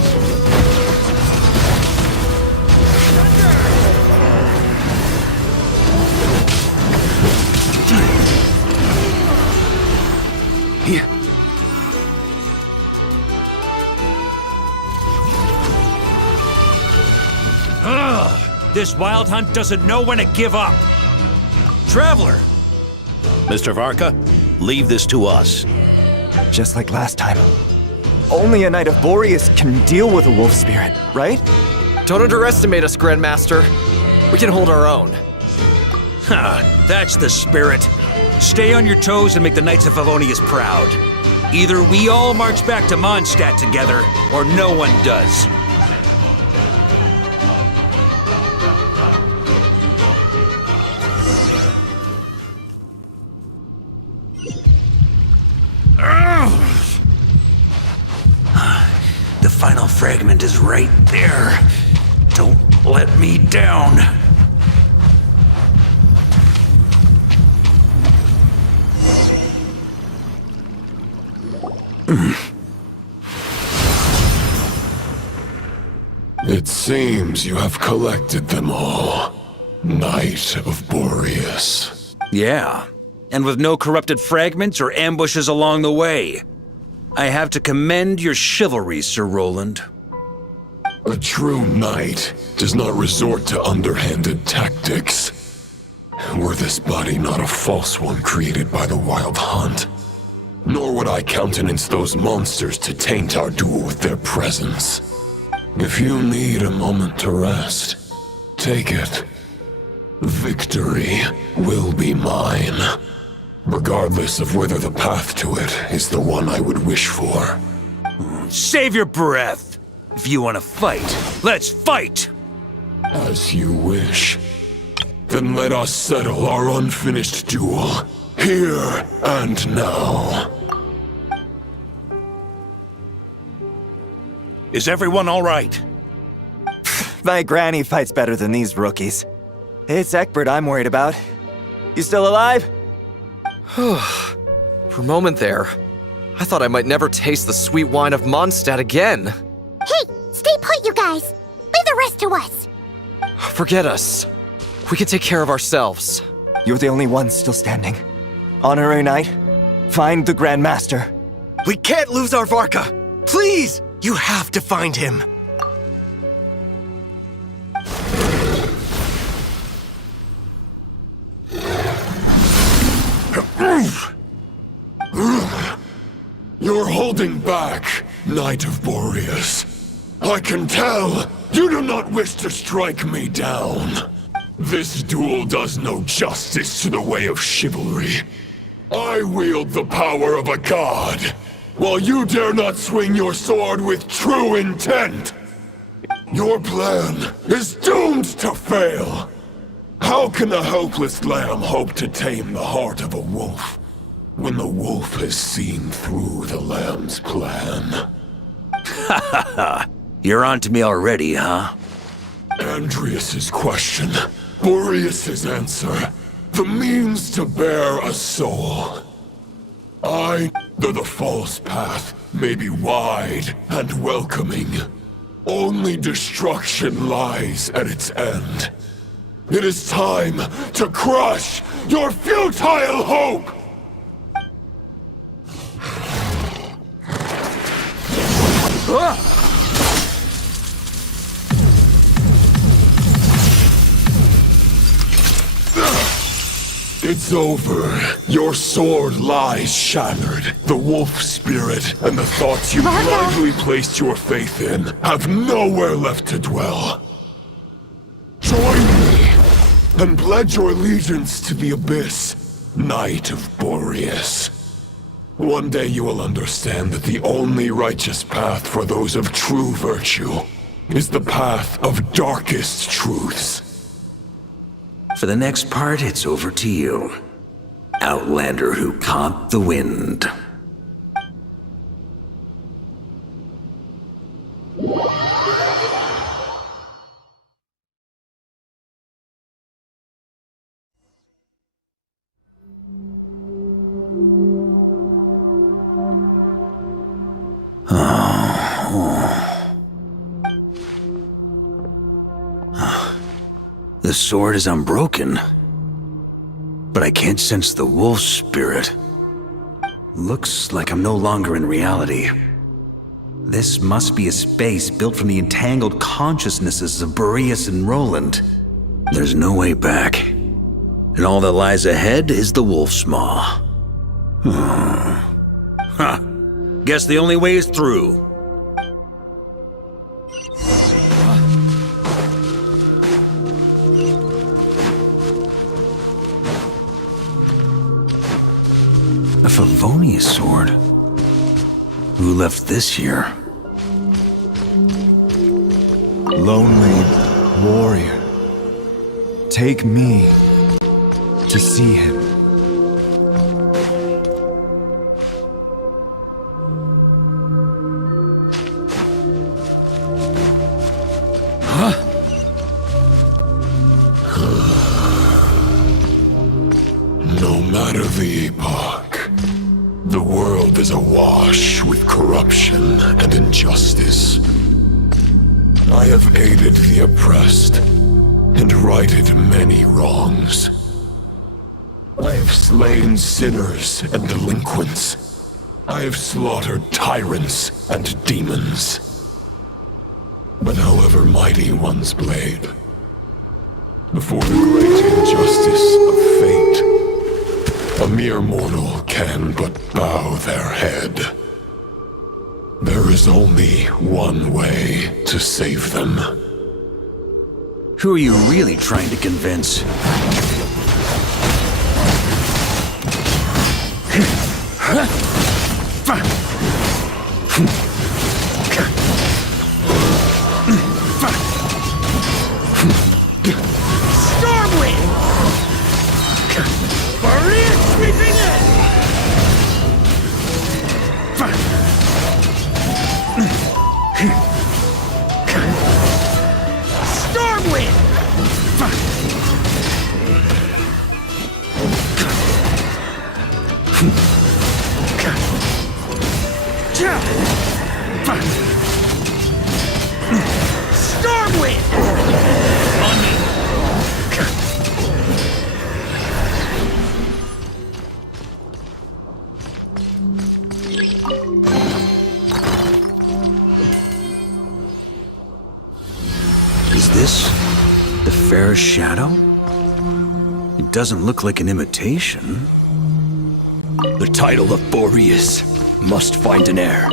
Here. Ugh, this Wild Hunt doesn't know when to give up. Traveler! Mr. Varka, leave this to us. Just like last time. only a Knight of Boreas can deal with a wolf spirit, right? Don't underestimate us, Grandmaster. We can hold our own. Ha, that's the spirit. Stay on your toes and make the Knights of Favonius proud. Either we all march back to Mondstadt together, or no one does. The final fragment is right there. Don't let me down. It seems you have collected them all, Knight of Boreas. Yeah, and with no corrupted fragments or ambushes along the way. I have to commend your chivalry, Sir Roland. A true knight does not resort to underhanded tactics. Were this body not a false one created by the Wild Hunt, nor would I countenance those monsters to taint our duel with their presence. If you need a moment to rest, take it. Victory will be mine, regardless of whether the path to it is the one I would wish for. Save your breath! If you want to fight, let's fight! As you wish. Then let us settle our unfinished duel, here and now. Is everyone all right? My granny fights better than these rookies. It's Egbert I'm worried about. You still alive? For a moment there, I thought I might never taste the sweet wine of Mondstadt again. Hey, stay put, you guys. Leave the rest to us. Forget us. We can take care of ourselves. You're the only one still standing. Honorary Knight, find the Grand Master. We can't lose our Varka! Please! You have to find him! You're holding back, Knight of Boreas. I can tell you do not wish to strike me down. This duel does no justice to the way of chivalry. I wield the power of a god, while you dare not swing your sword with true intent. Your plan is doomed to fail. How can a helpless lamb hope to tame the heart of a wolf, when the wolf has seen through the lamb's plan? Ha ha ha! You're on to me already, huh? Andreas's question, Boreas's answer, the means to bear a soul. Though the false path may be wide and welcoming, only destruction lies at its end. It is time to crush your futile hope! It's over. Your sword lies shattered. The wolf spirit and the thoughts you blindly placed your faith in have nowhere left to dwell. Join me and pledge your allegiance to the abyss, Knight of Boreas. One day you will understand that the only righteous path for those of true virtue is the path of darkest truths. For the next part, it's over to you. Outlander who caught the wind. The sword is unbroken, but I can't sense the wolf spirit. Looks like I'm no longer in reality. This must be a space built from the entangled consciousnesses of Boreas and Roland. There's no way back, and all that lies ahead is the wolf's maw. Huh. Guess the only way is through. Favonius sword? Who left this here? Lonely warrior, take me to see him. No matter the epoch, the world is awash with corruption and injustice. I have aided the oppressed and righted many wrongs. I have slain sinners and delinquents. I have slaughtered tyrants and demons. But however mighty one's blade, before the great injustice of fate, a mere mortal can but bow their head. There is only one way to save them. Who are you really trying to convince? Stormwind! Varka sweeping in! Stormwind! Stormwind! On me! Is this the fairest shadow? It doesn't look like an imitation. The title of Boreas must find an heir.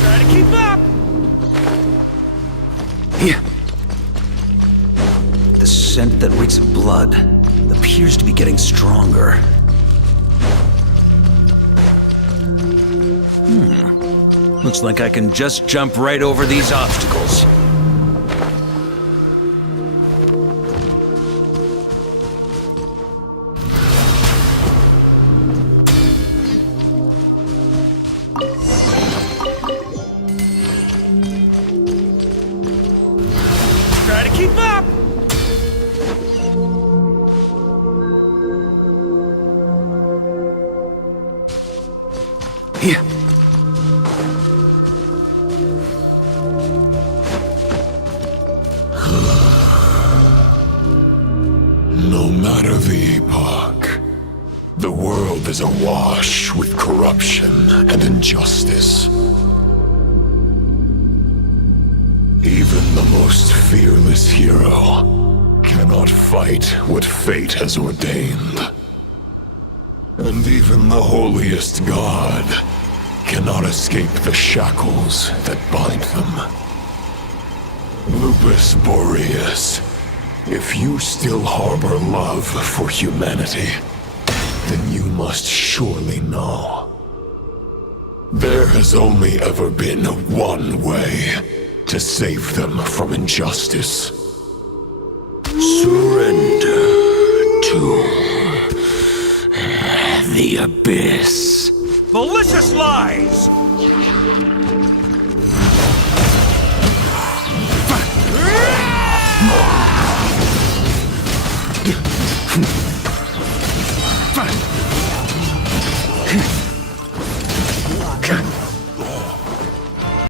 Try to keep up! Here. The scent that reeks of blood appears to be getting stronger. Looks like I can just jump right over these obstacles. Try to keep up! Here. No matter the epoch, the world is awash with corruption and injustice. Even the most fearless hero cannot fight what fate has ordained. And even the holiest god cannot escape the shackles that bind them. Lupus Boreas, if you still harbor love for humanity, then you must surely know. There has only ever been one way to save them from injustice. Surrender to the abyss. Malicious lies!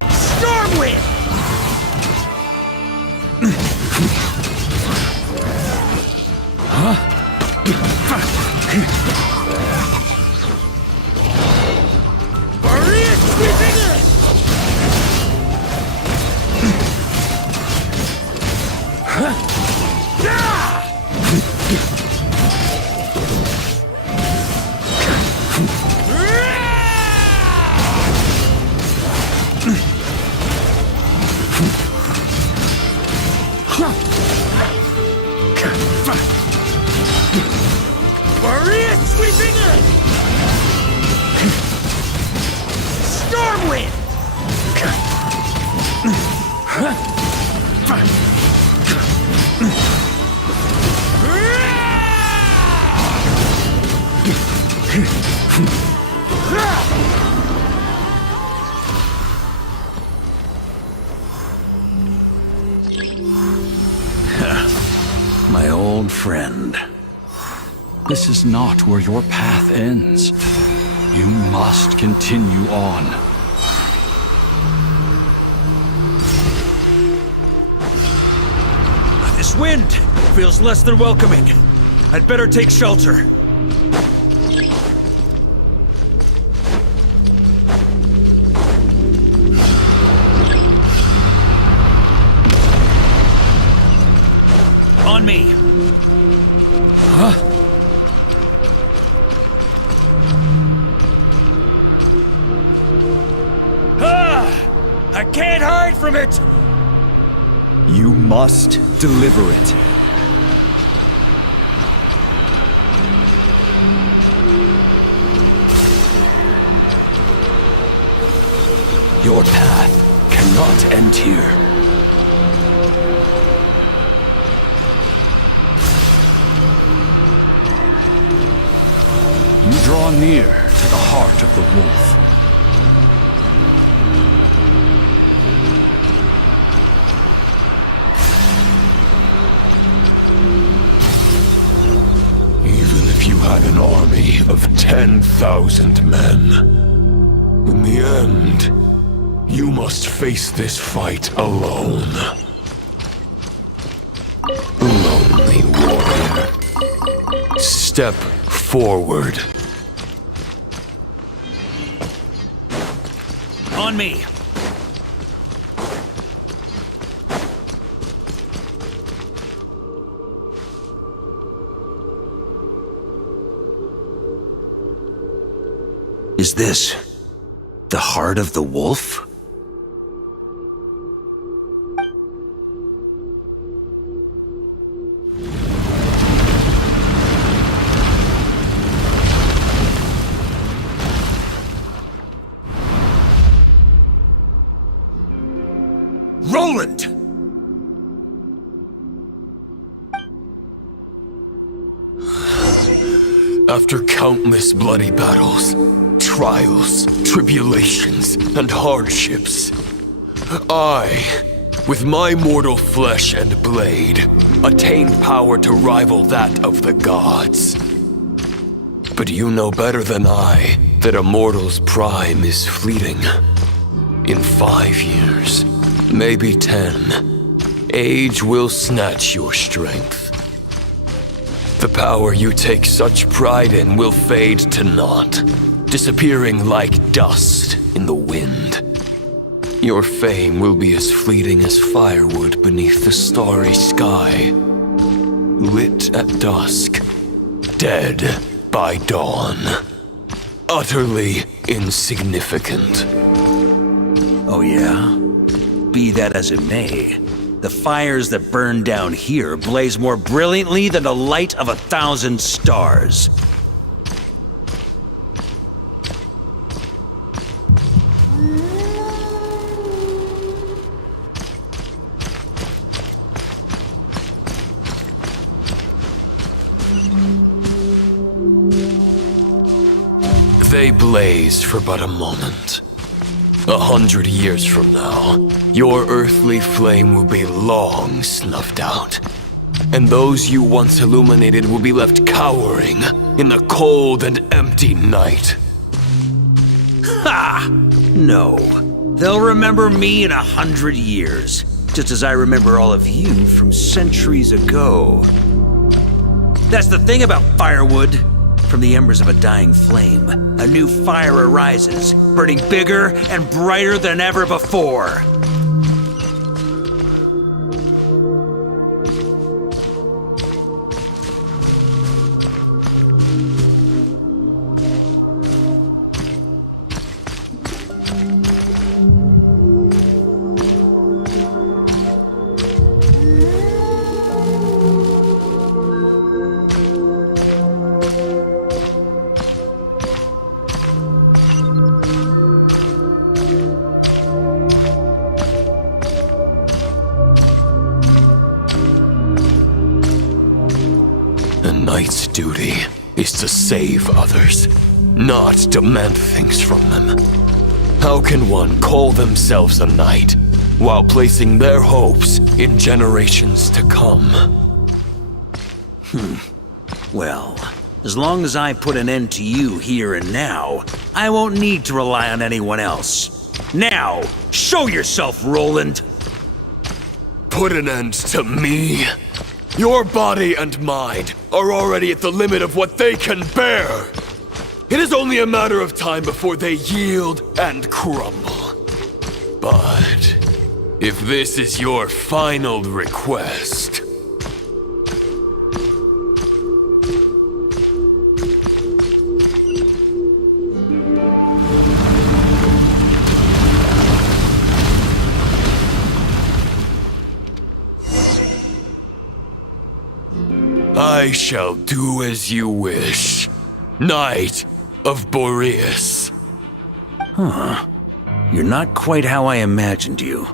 Stormwind! Varka sweeping in! old friend. This is not where your path ends. You must continue on. This wind feels less than welcoming. I'd better take shelter. On me. Huh? Ah! I can't hide from it! You must deliver it. Your path cannot end here. You draw near to the heart of the wolf. Even if you had an army of 10,000 men, in the end, you must face this fight alone. Lonely warrior. Step forward. On me. Is this the heart of the wolf? Roland! After countless bloody battles, trials, tribulations, and hardships, I, with my mortal flesh and blade, attained power to rival that of the gods. But you know better than I that a mortal's prime is fleeting. In 5 years, maybe 10, age will snatch your strength. The power you take such pride in will fade to naught, disappearing like dust in the wind. Your fame will be as fleeting as firewood beneath the starry sky, lit at dusk, dead by dawn, utterly insignificant. Oh yeah? Be that as it may, the fires that burn down here blaze more brilliantly than the light of 1,000 stars. They blaze for but a moment. 100 years from now, your earthly flame will be long snuffed out, and those you once illuminated will be left cowering in the cold and empty night. Ha! No. They'll remember me in 100 years, just as I remember all of you from centuries ago. That's the thing about firewood. From the embers of a dying flame, a new fire arises, burning bigger and brighter than ever before. Knight's duty is to save others, not demand things from them. How can one call themselves a knight while placing their hopes in generations to come? Well, as long as I put an end to you here and now, I won't need to rely on anyone else. Now, show yourself, Roland! Put an end to me? Your body and mind are already at the limit of what they can bear. It is only a matter of time before they yield and crumble. But if this is your final request... I shall do as you wish, Knight of Boreas. Huh. You're not quite how I imagined you.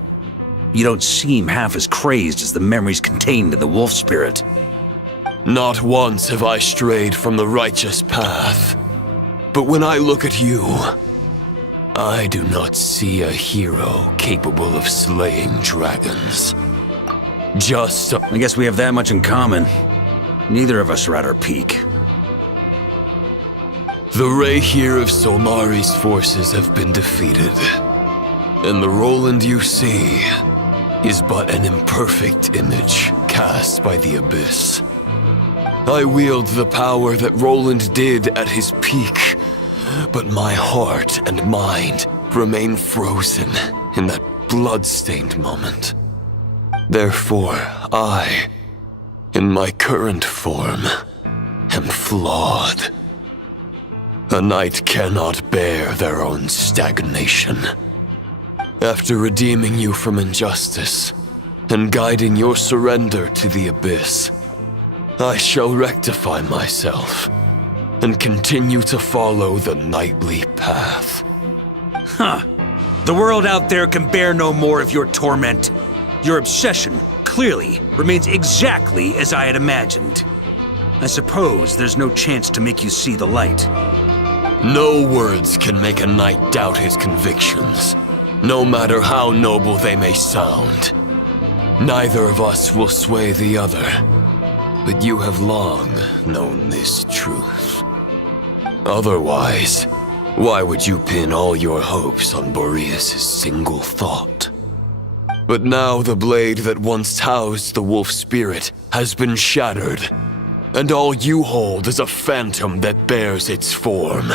You don't seem half as crazed as the memories contained in the wolf spirit. Not once have I strayed from the righteous path. But when I look at you, I do not see a hero capable of slaying dragons. Just a... I guess we have that much in common. Neither of us are at our peak. The Rayhir of Solmari's forces have been defeated. And the Roland you see is but an imperfect image cast by the Abyss. I wield the power that Roland did at his peak, but my heart and mind remain frozen in that blood-stained moment. Therefore, I, in my current form, am flawed. A knight cannot bear their own stagnation. After redeeming you from injustice and guiding your surrender to the Abyss, I shall rectify myself and continue to follow the knightly path. Huh. The world out there can bear no more of your torment. Your obsession, clearly, remains exactly as I had imagined. I suppose there's no chance to make you see the light. No words can make a knight doubt his convictions, no matter how noble they may sound. Neither of us will sway the other, but you have long known this truth. Otherwise, why would you pin all your hopes on Boreas' single thought? But now the blade that once housed the wolf spirit has been shattered, and all you hold is a phantom that bears its form.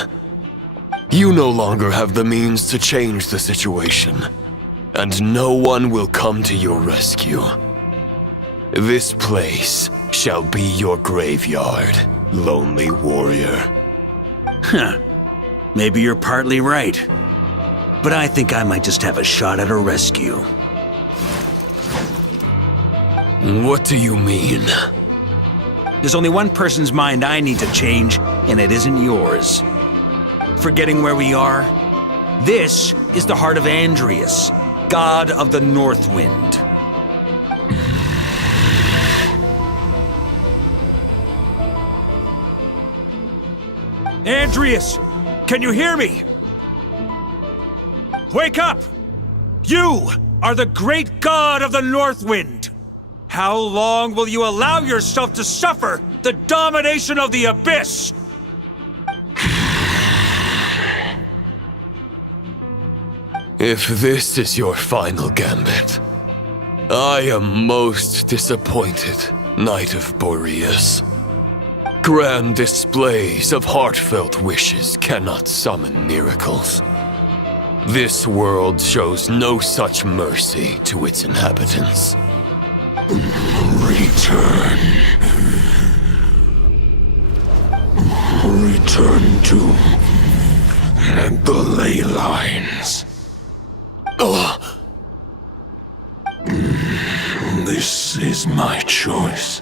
You no longer have the means to change the situation, and no one will come to your rescue. This place shall be your graveyard, lonely warrior. Huh. Maybe you're partly right. But I think I might just have a shot at a rescue. What do you mean? There's only one person's mind I need to change, and it isn't yours. Forgetting where we are? This is the heart of Andreas, god of the North Wind. Andreas! Can you hear me? Wake up! You are the great god of the North Wind! How long will you allow yourself to suffer the domination of the Abyss? If this is your final gambit, I am most disappointed, Knight of Boreas. Grand displays of heartfelt wishes cannot summon miracles. This world shows no such mercy to its inhabitants. Return. Return to the ley lines. This is my choice.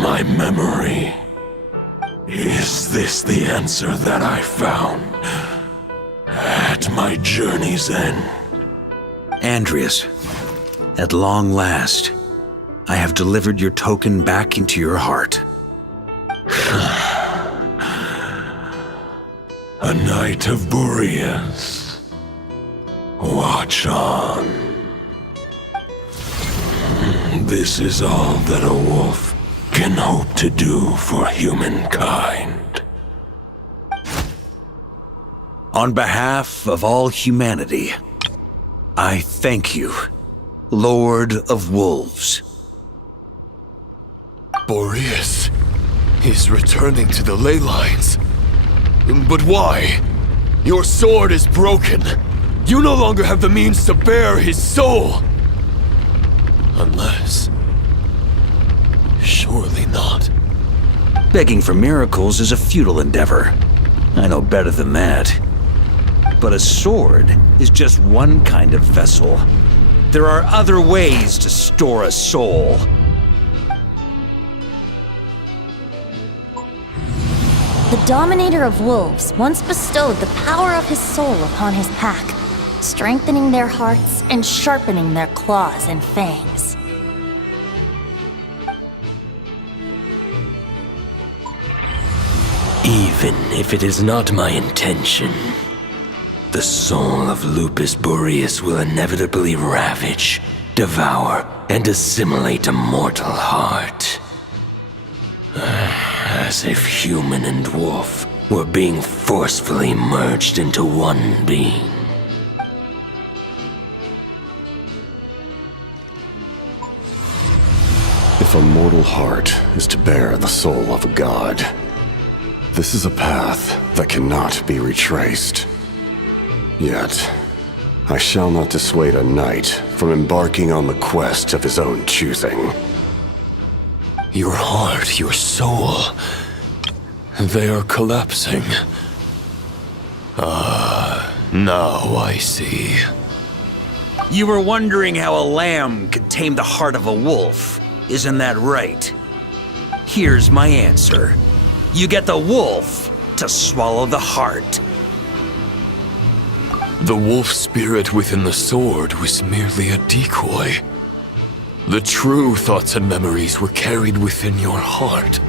My memory. Is this the answer that I found at my journey's end? Andreas, at long last, I have delivered your token back into your heart. A knight of Boreas. Watch on. This is all that a wolf can hope to do for humankind. On behalf of all humanity, I thank you, Lord of Wolves. Boreas is returning to the ley lines. But why? Your sword is broken. You no longer have the means to bear his soul. Unless... surely not. Begging for miracles is a futile endeavor. I know better than that. But a sword is just one kind of vessel. There are other ways to store a soul. The Dominator of Wolves once bestowed the power of his soul upon his pack, strengthening their hearts and sharpening their claws and fangs. Even if it is not my intention, the soul of Lupus Boreas will inevitably ravage, devour, and assimilate a mortal heart. As if human and wolf were being forcefully merged into one being. If a mortal heart is to bear the soul of a god, this is a path that cannot be retraced. Yet, I shall not dissuade a knight from embarking on the quest of his own choosing. Your heart, your soul... they are collapsing. Now I see. You were wondering how a lamb could tame the heart of a wolf, isn't that right? Here's my answer. You get the wolf to swallow the heart. The wolf spirit within the sword was merely a decoy. The true thoughts and memories were carried within your heart.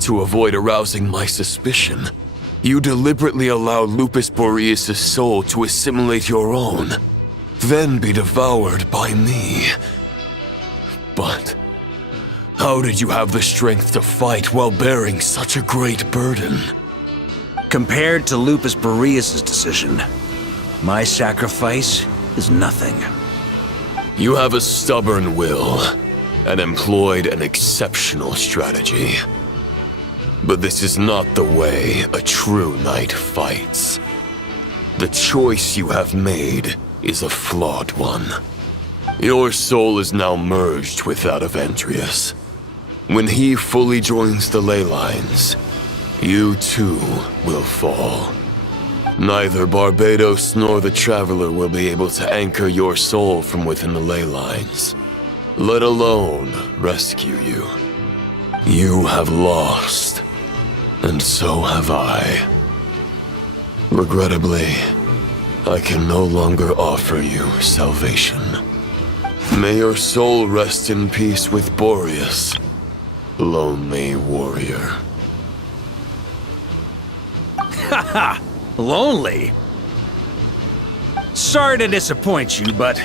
To avoid arousing my suspicion, you deliberately allowed Lupus Boreas' soul to assimilate your own, then be devoured by me. But how did you have the strength to fight while bearing such a great burden? Compared to Lupus Boreas' decision, my sacrifice is nothing. You have a stubborn will, and employed an exceptional strategy. But this is not the way a true knight fights. The choice you have made is a flawed one. Your soul is now merged with that of Andreas. When he fully joins the ley lines, you too will fall. Neither Barbados nor the Traveler will be able to anchor your soul from within the ley lines, let alone rescue you. You have lost, and so have I. Regrettably, I can no longer offer you salvation. May your soul rest in peace with Boreas, lonely warrior. Haha! Lonely? Sorry to disappoint you, but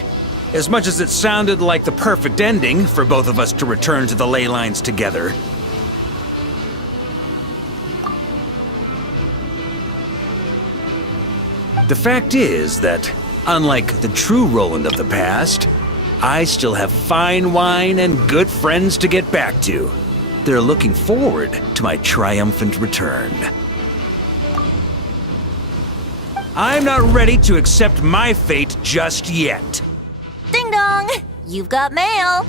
as much as it sounded like the perfect ending for both of us to return to the ley lines together, the fact is that, unlike the true Roland of the past, I still have fine wine and good friends to get back to. They're looking forward to my triumphant return. I'm not ready to accept my fate just yet. Ding dong! You've got mail!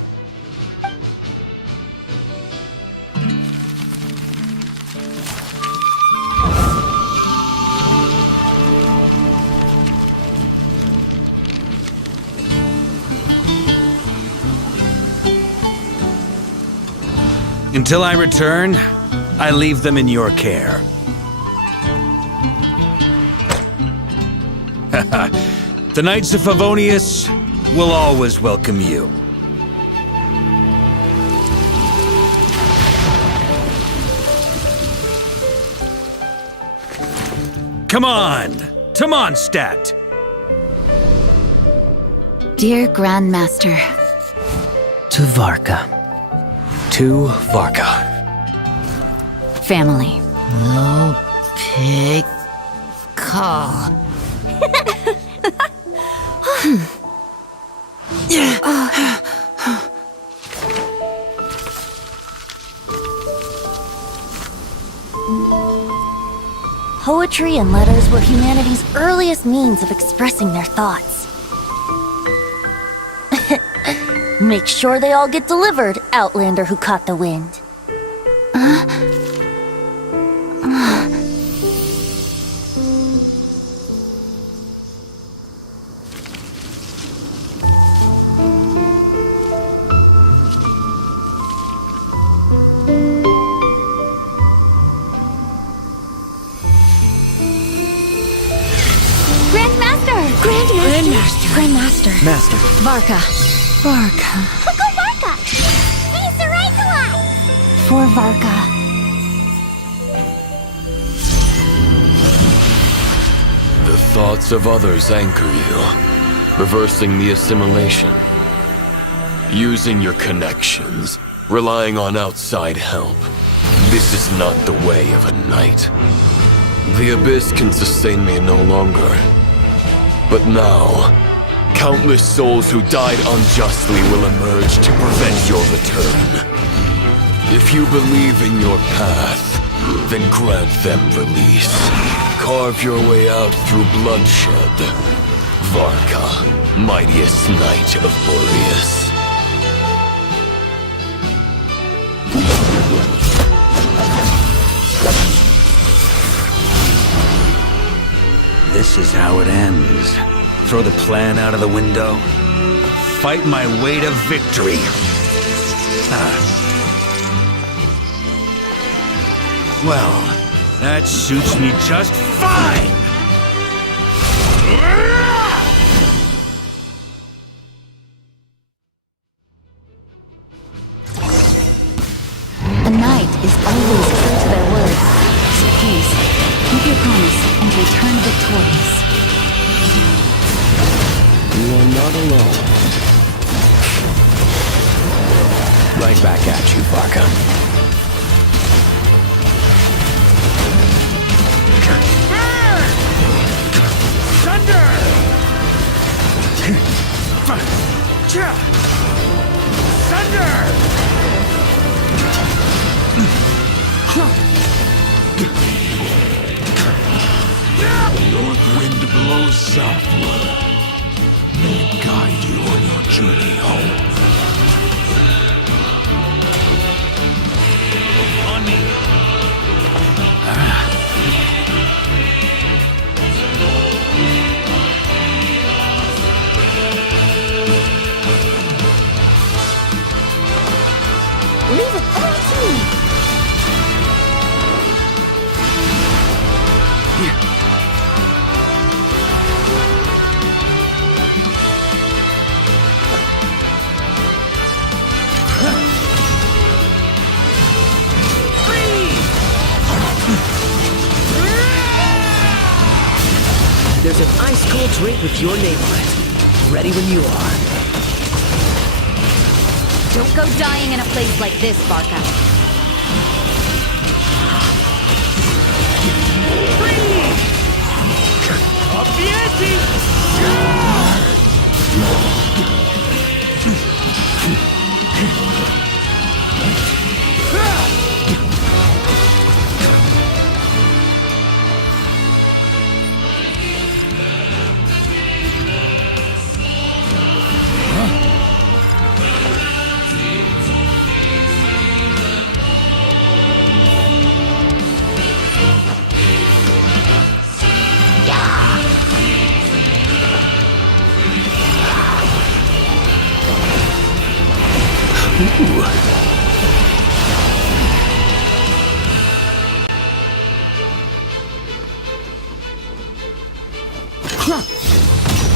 Until I return, I leave them in your care. The Knights of Favonius will always welcome you. Come on! To Mondstadt! Dear Grandmaster, To Varka. To Varka. Family. No pig call. Poetry and letters were humanity's earliest means of expressing their thoughts. Make sure they all get delivered, Outlander who caught the wind. Grandmaster. Master. Varka. Go Varka! He's the right to us! For Varka. The thoughts of others anchor you, reversing the assimilation. Using your connections, relying on outside help. This is not the way of a knight. The Abyss can sustain me no longer. But now, countless souls who died unjustly will emerge to prevent your return. If you believe in your path, then grant them release. Carve your way out through bloodshed. Varka, mightiest knight of Boreas. This is how it ends. Throw the plan out of the window. Fight my way to victory. Well, that suits me just fine! A knight is always true to their word. So please, keep your promise and return victorious. You are not alone. Right back at you, Varka. Thunder! Thunder! North wind blows southward. May it guide you on your journey home. On me! Leave it all to me! There's an ice-cold drink with your name on it. Ready when you are. Don't go dying in a place like this, Varka. Up the ante!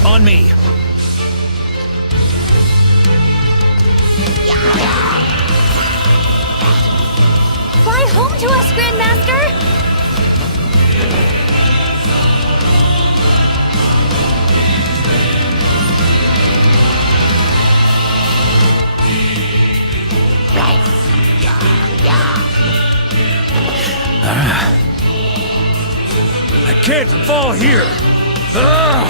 On me! Fly home to us, Grandmaster! can't fall here! Ugh!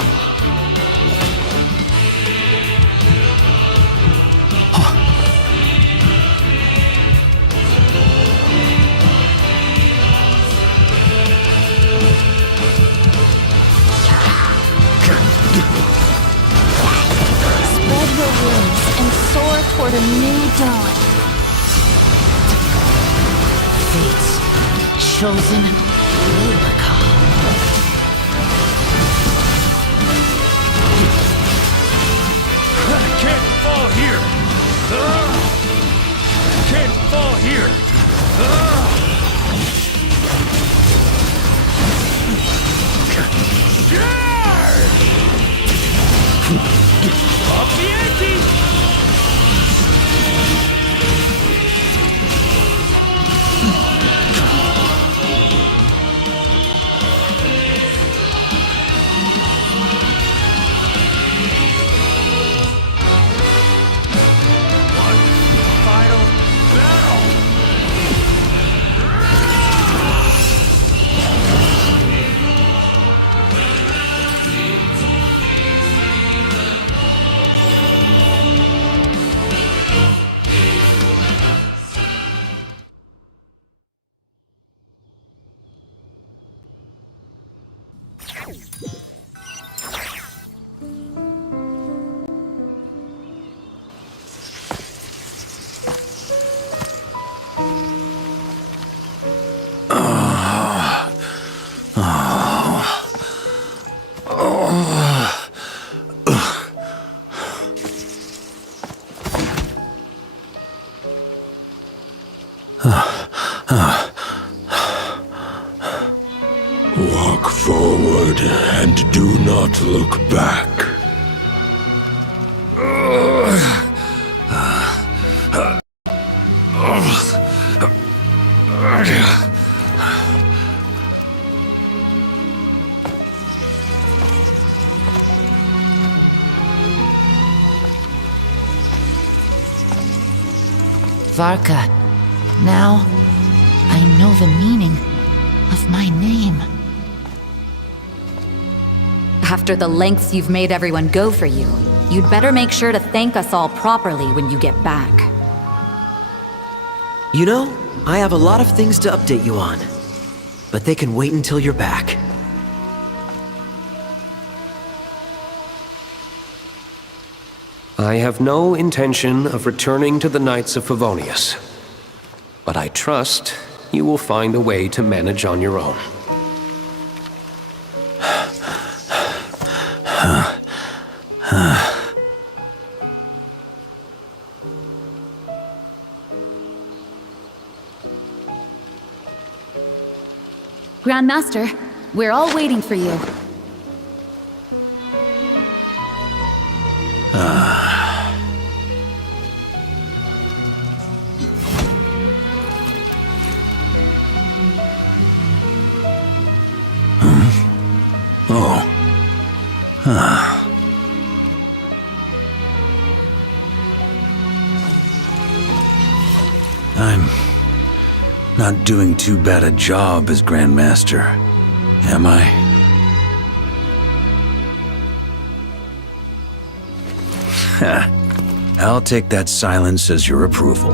Spread your wings and soar toward a new dawn. Fate's chosen Varka. I can't fall here! Ugh! I can't fall here! Ugh! Up the ante! One final battle! Walk forward and do not look back. Varka, now I know the meaning of my name. After the lengths you've made everyone go for you, you'd better make sure to thank us all properly when you get back. You know, I have a lot of things to update you on. But they can wait until you're back. I have no intention of returning to the Knights of Favonius. But I trust you will find a way to manage on your own. Grandmaster, we're all waiting for you. I'm not doing too bad a job as Grandmaster, am I? I'll take that silence as your approval.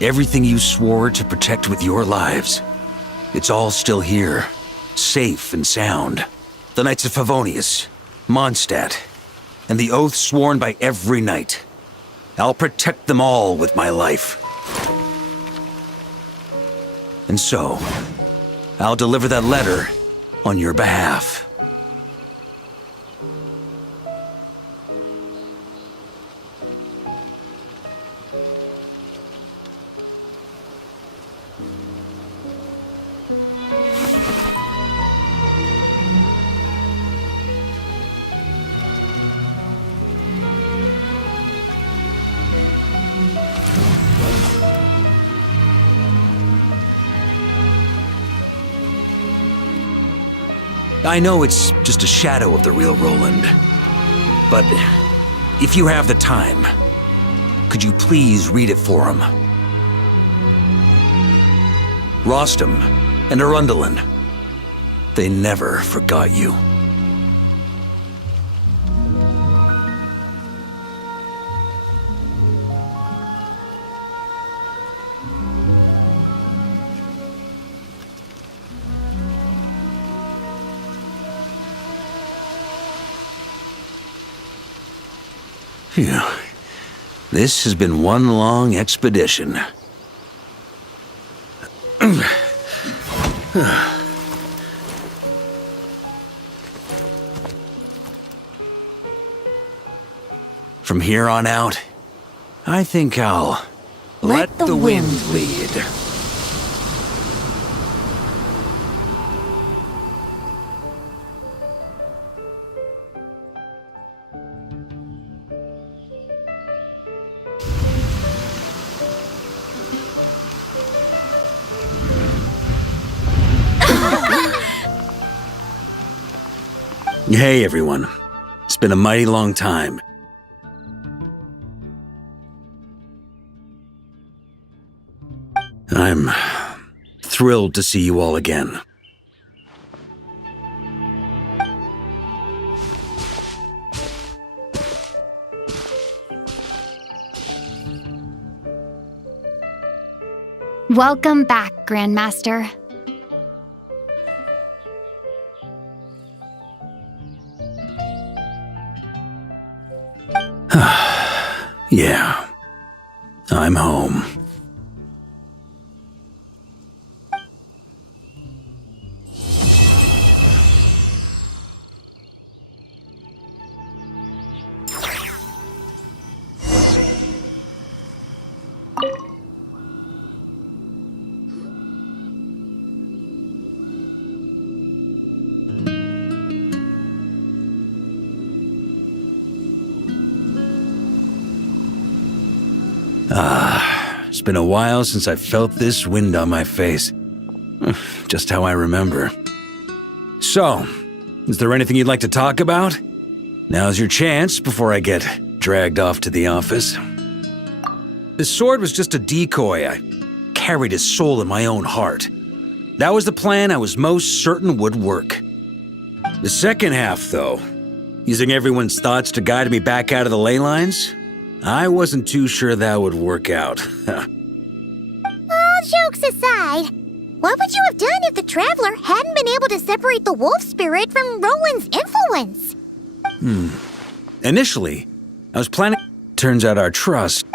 Everything you swore to protect with your lives, it's all still here, safe and sound. The Knights of Favonius, Mondstadt, and the oath sworn by every knight. I'll protect them all with my life. And so, I'll deliver that letter on your behalf. I know it's just a shadow of the real Roland, but if you have the time, Could you please read it for him? Rostam and Arundelen, they never forgot you. Phew. This has been one long expedition. From here on out, I think I'll let the wind lead. Hey everyone, it's been a mighty long time. I'm thrilled to see you all again. Welcome back, Grandmaster. Yeah, I'm home. It's been a while since I felt this wind on my face. Just how I remember. So, is there anything you'd like to talk about? Now's your chance before I get dragged off to the office. The sword was just a decoy. I carried his soul in my own heart. That was the plan I was most certain would work. The second half, though, using everyone's thoughts to guide me back out of the ley lines, I wasn't too sure that would work out. All jokes aside, what would you have done if the Traveler hadn't been able to separate the wolf spirit from Roland's influence? Initially, I was planning... Turns out our trust...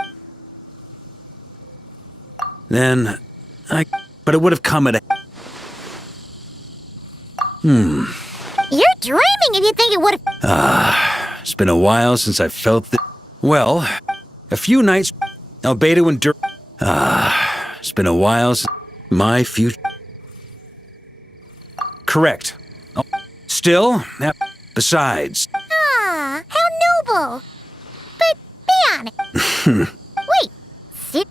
Then, But it would have come at a... You're dreaming if you think it would have... It's been a while since I felt the... Well, a few nights... Albedo and Dur... It's been a while since... My future... Correct. Still, besides... Ah, how noble. But be honest. Wait, sit...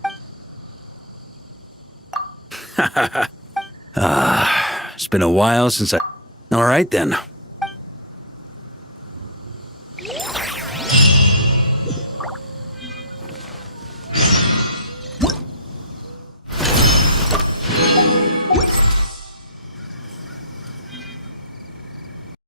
It's been a while since I... All right then.